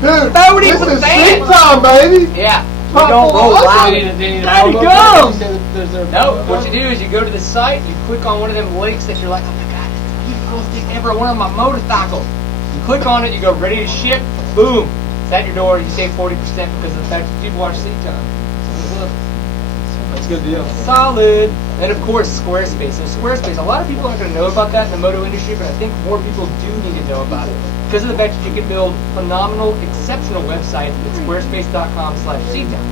Dude, 40%. this is seat time, baby. Yeah. We Pop don't roll full of loud. ice. There you go! go! No, what you do is you go to the site, you click on one of them links that you're like, oh my god, this is the coolest thing ever, I want it on my motorcycle. You click on it, you go ready to ship, boom, it's at your door, you save 40% because of the fact that people watch seat time. That's a good deal. Solid. And of course, Squarespace. So Squarespace, a lot of people aren't going to know about that in the moto industry, but I think more people do need to know about it. Because of the fact that you can build phenomenal, exceptional websites at squarespace.com/seatdown.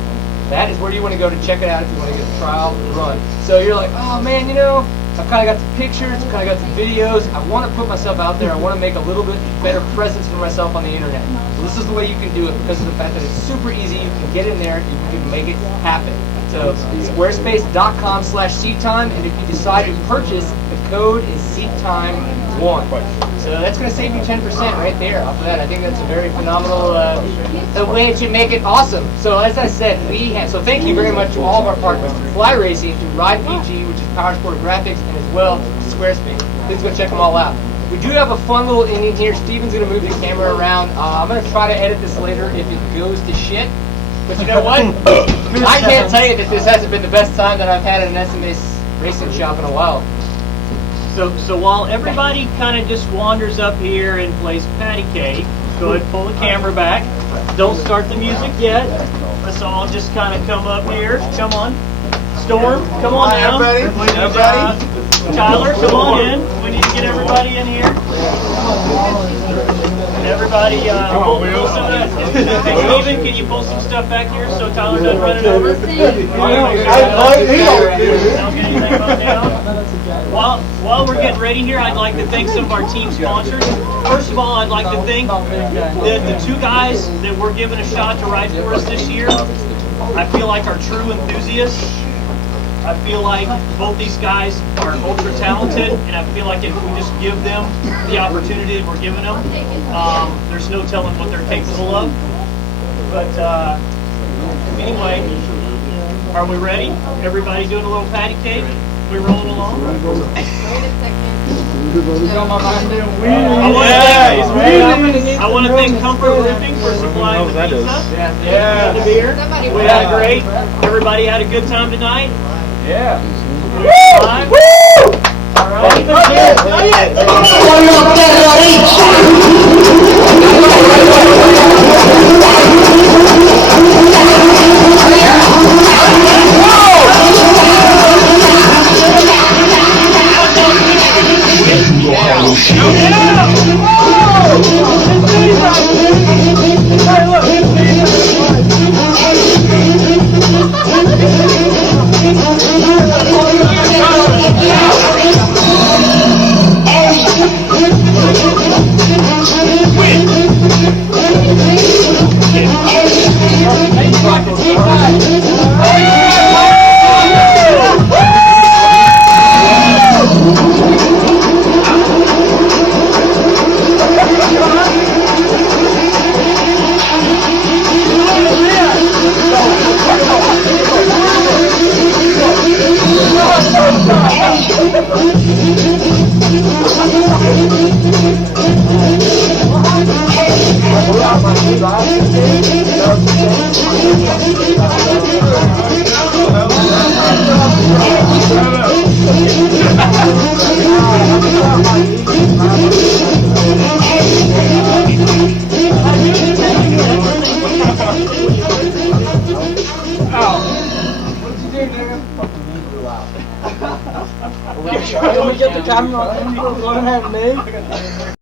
That is where you want to go to check it out if you want to get a trial run. So you're like, oh man, you know, I've kind of got the pictures, I've kind of got the videos, I want to put myself out there, I want to make a little bit better presence for myself on the internet. So this is the way you can do it because of the fact that it's super easy, you can get in there, you can make it happen. So squarespace.com/seattime, and if you decide to purchase, the code is SeatTime1. So that's going to save you 10% right there off of that. I think that's a very phenomenal way to make it awesome. So as I said, so thank you very much to all of our partners, to Fly Racing, to Ride PG, which is Powersport Graphics, and as well to Squarespace. Please go check them all out. We do have a fun little ending here. Steven's going to move the camera around. I'm going to try to edit this later if it goes to shit. But you know what? I can't tell you that this hasn't been the best time that I've had at an SMS racing shop in a while. So while everybody kind of just wanders up here and plays patty cake, go ahead and pull the camera back. Don't start the music yet. Let's all just kind of come up here. Come on. Storm, come on now. Tyler, come on in. We need to get everybody in here. Everybody, pull some of that. Hey, Steven, can you pull some stuff back here so Tyler doesn't run it over? Don't get anything bumped down. While we're getting ready here, I'd like to thank some of our team sponsors. First of all, I'd like to thank the two guys that we're giving a shot to ride for us this year. I feel like are true enthusiasts. I feel like both these guys are ultra talented, and I feel like if we just give them the opportunity that we're giving them, there's no telling what they're capable of. But anyway, are we ready? Everybody doing a little patty cake? We rolling along? Wait a second. I want to thank Comfort Roofing for supplying the pizza. Yeah. The beer. We had great. Everybody had a good time tonight. Yeah. Can we get the camera on him?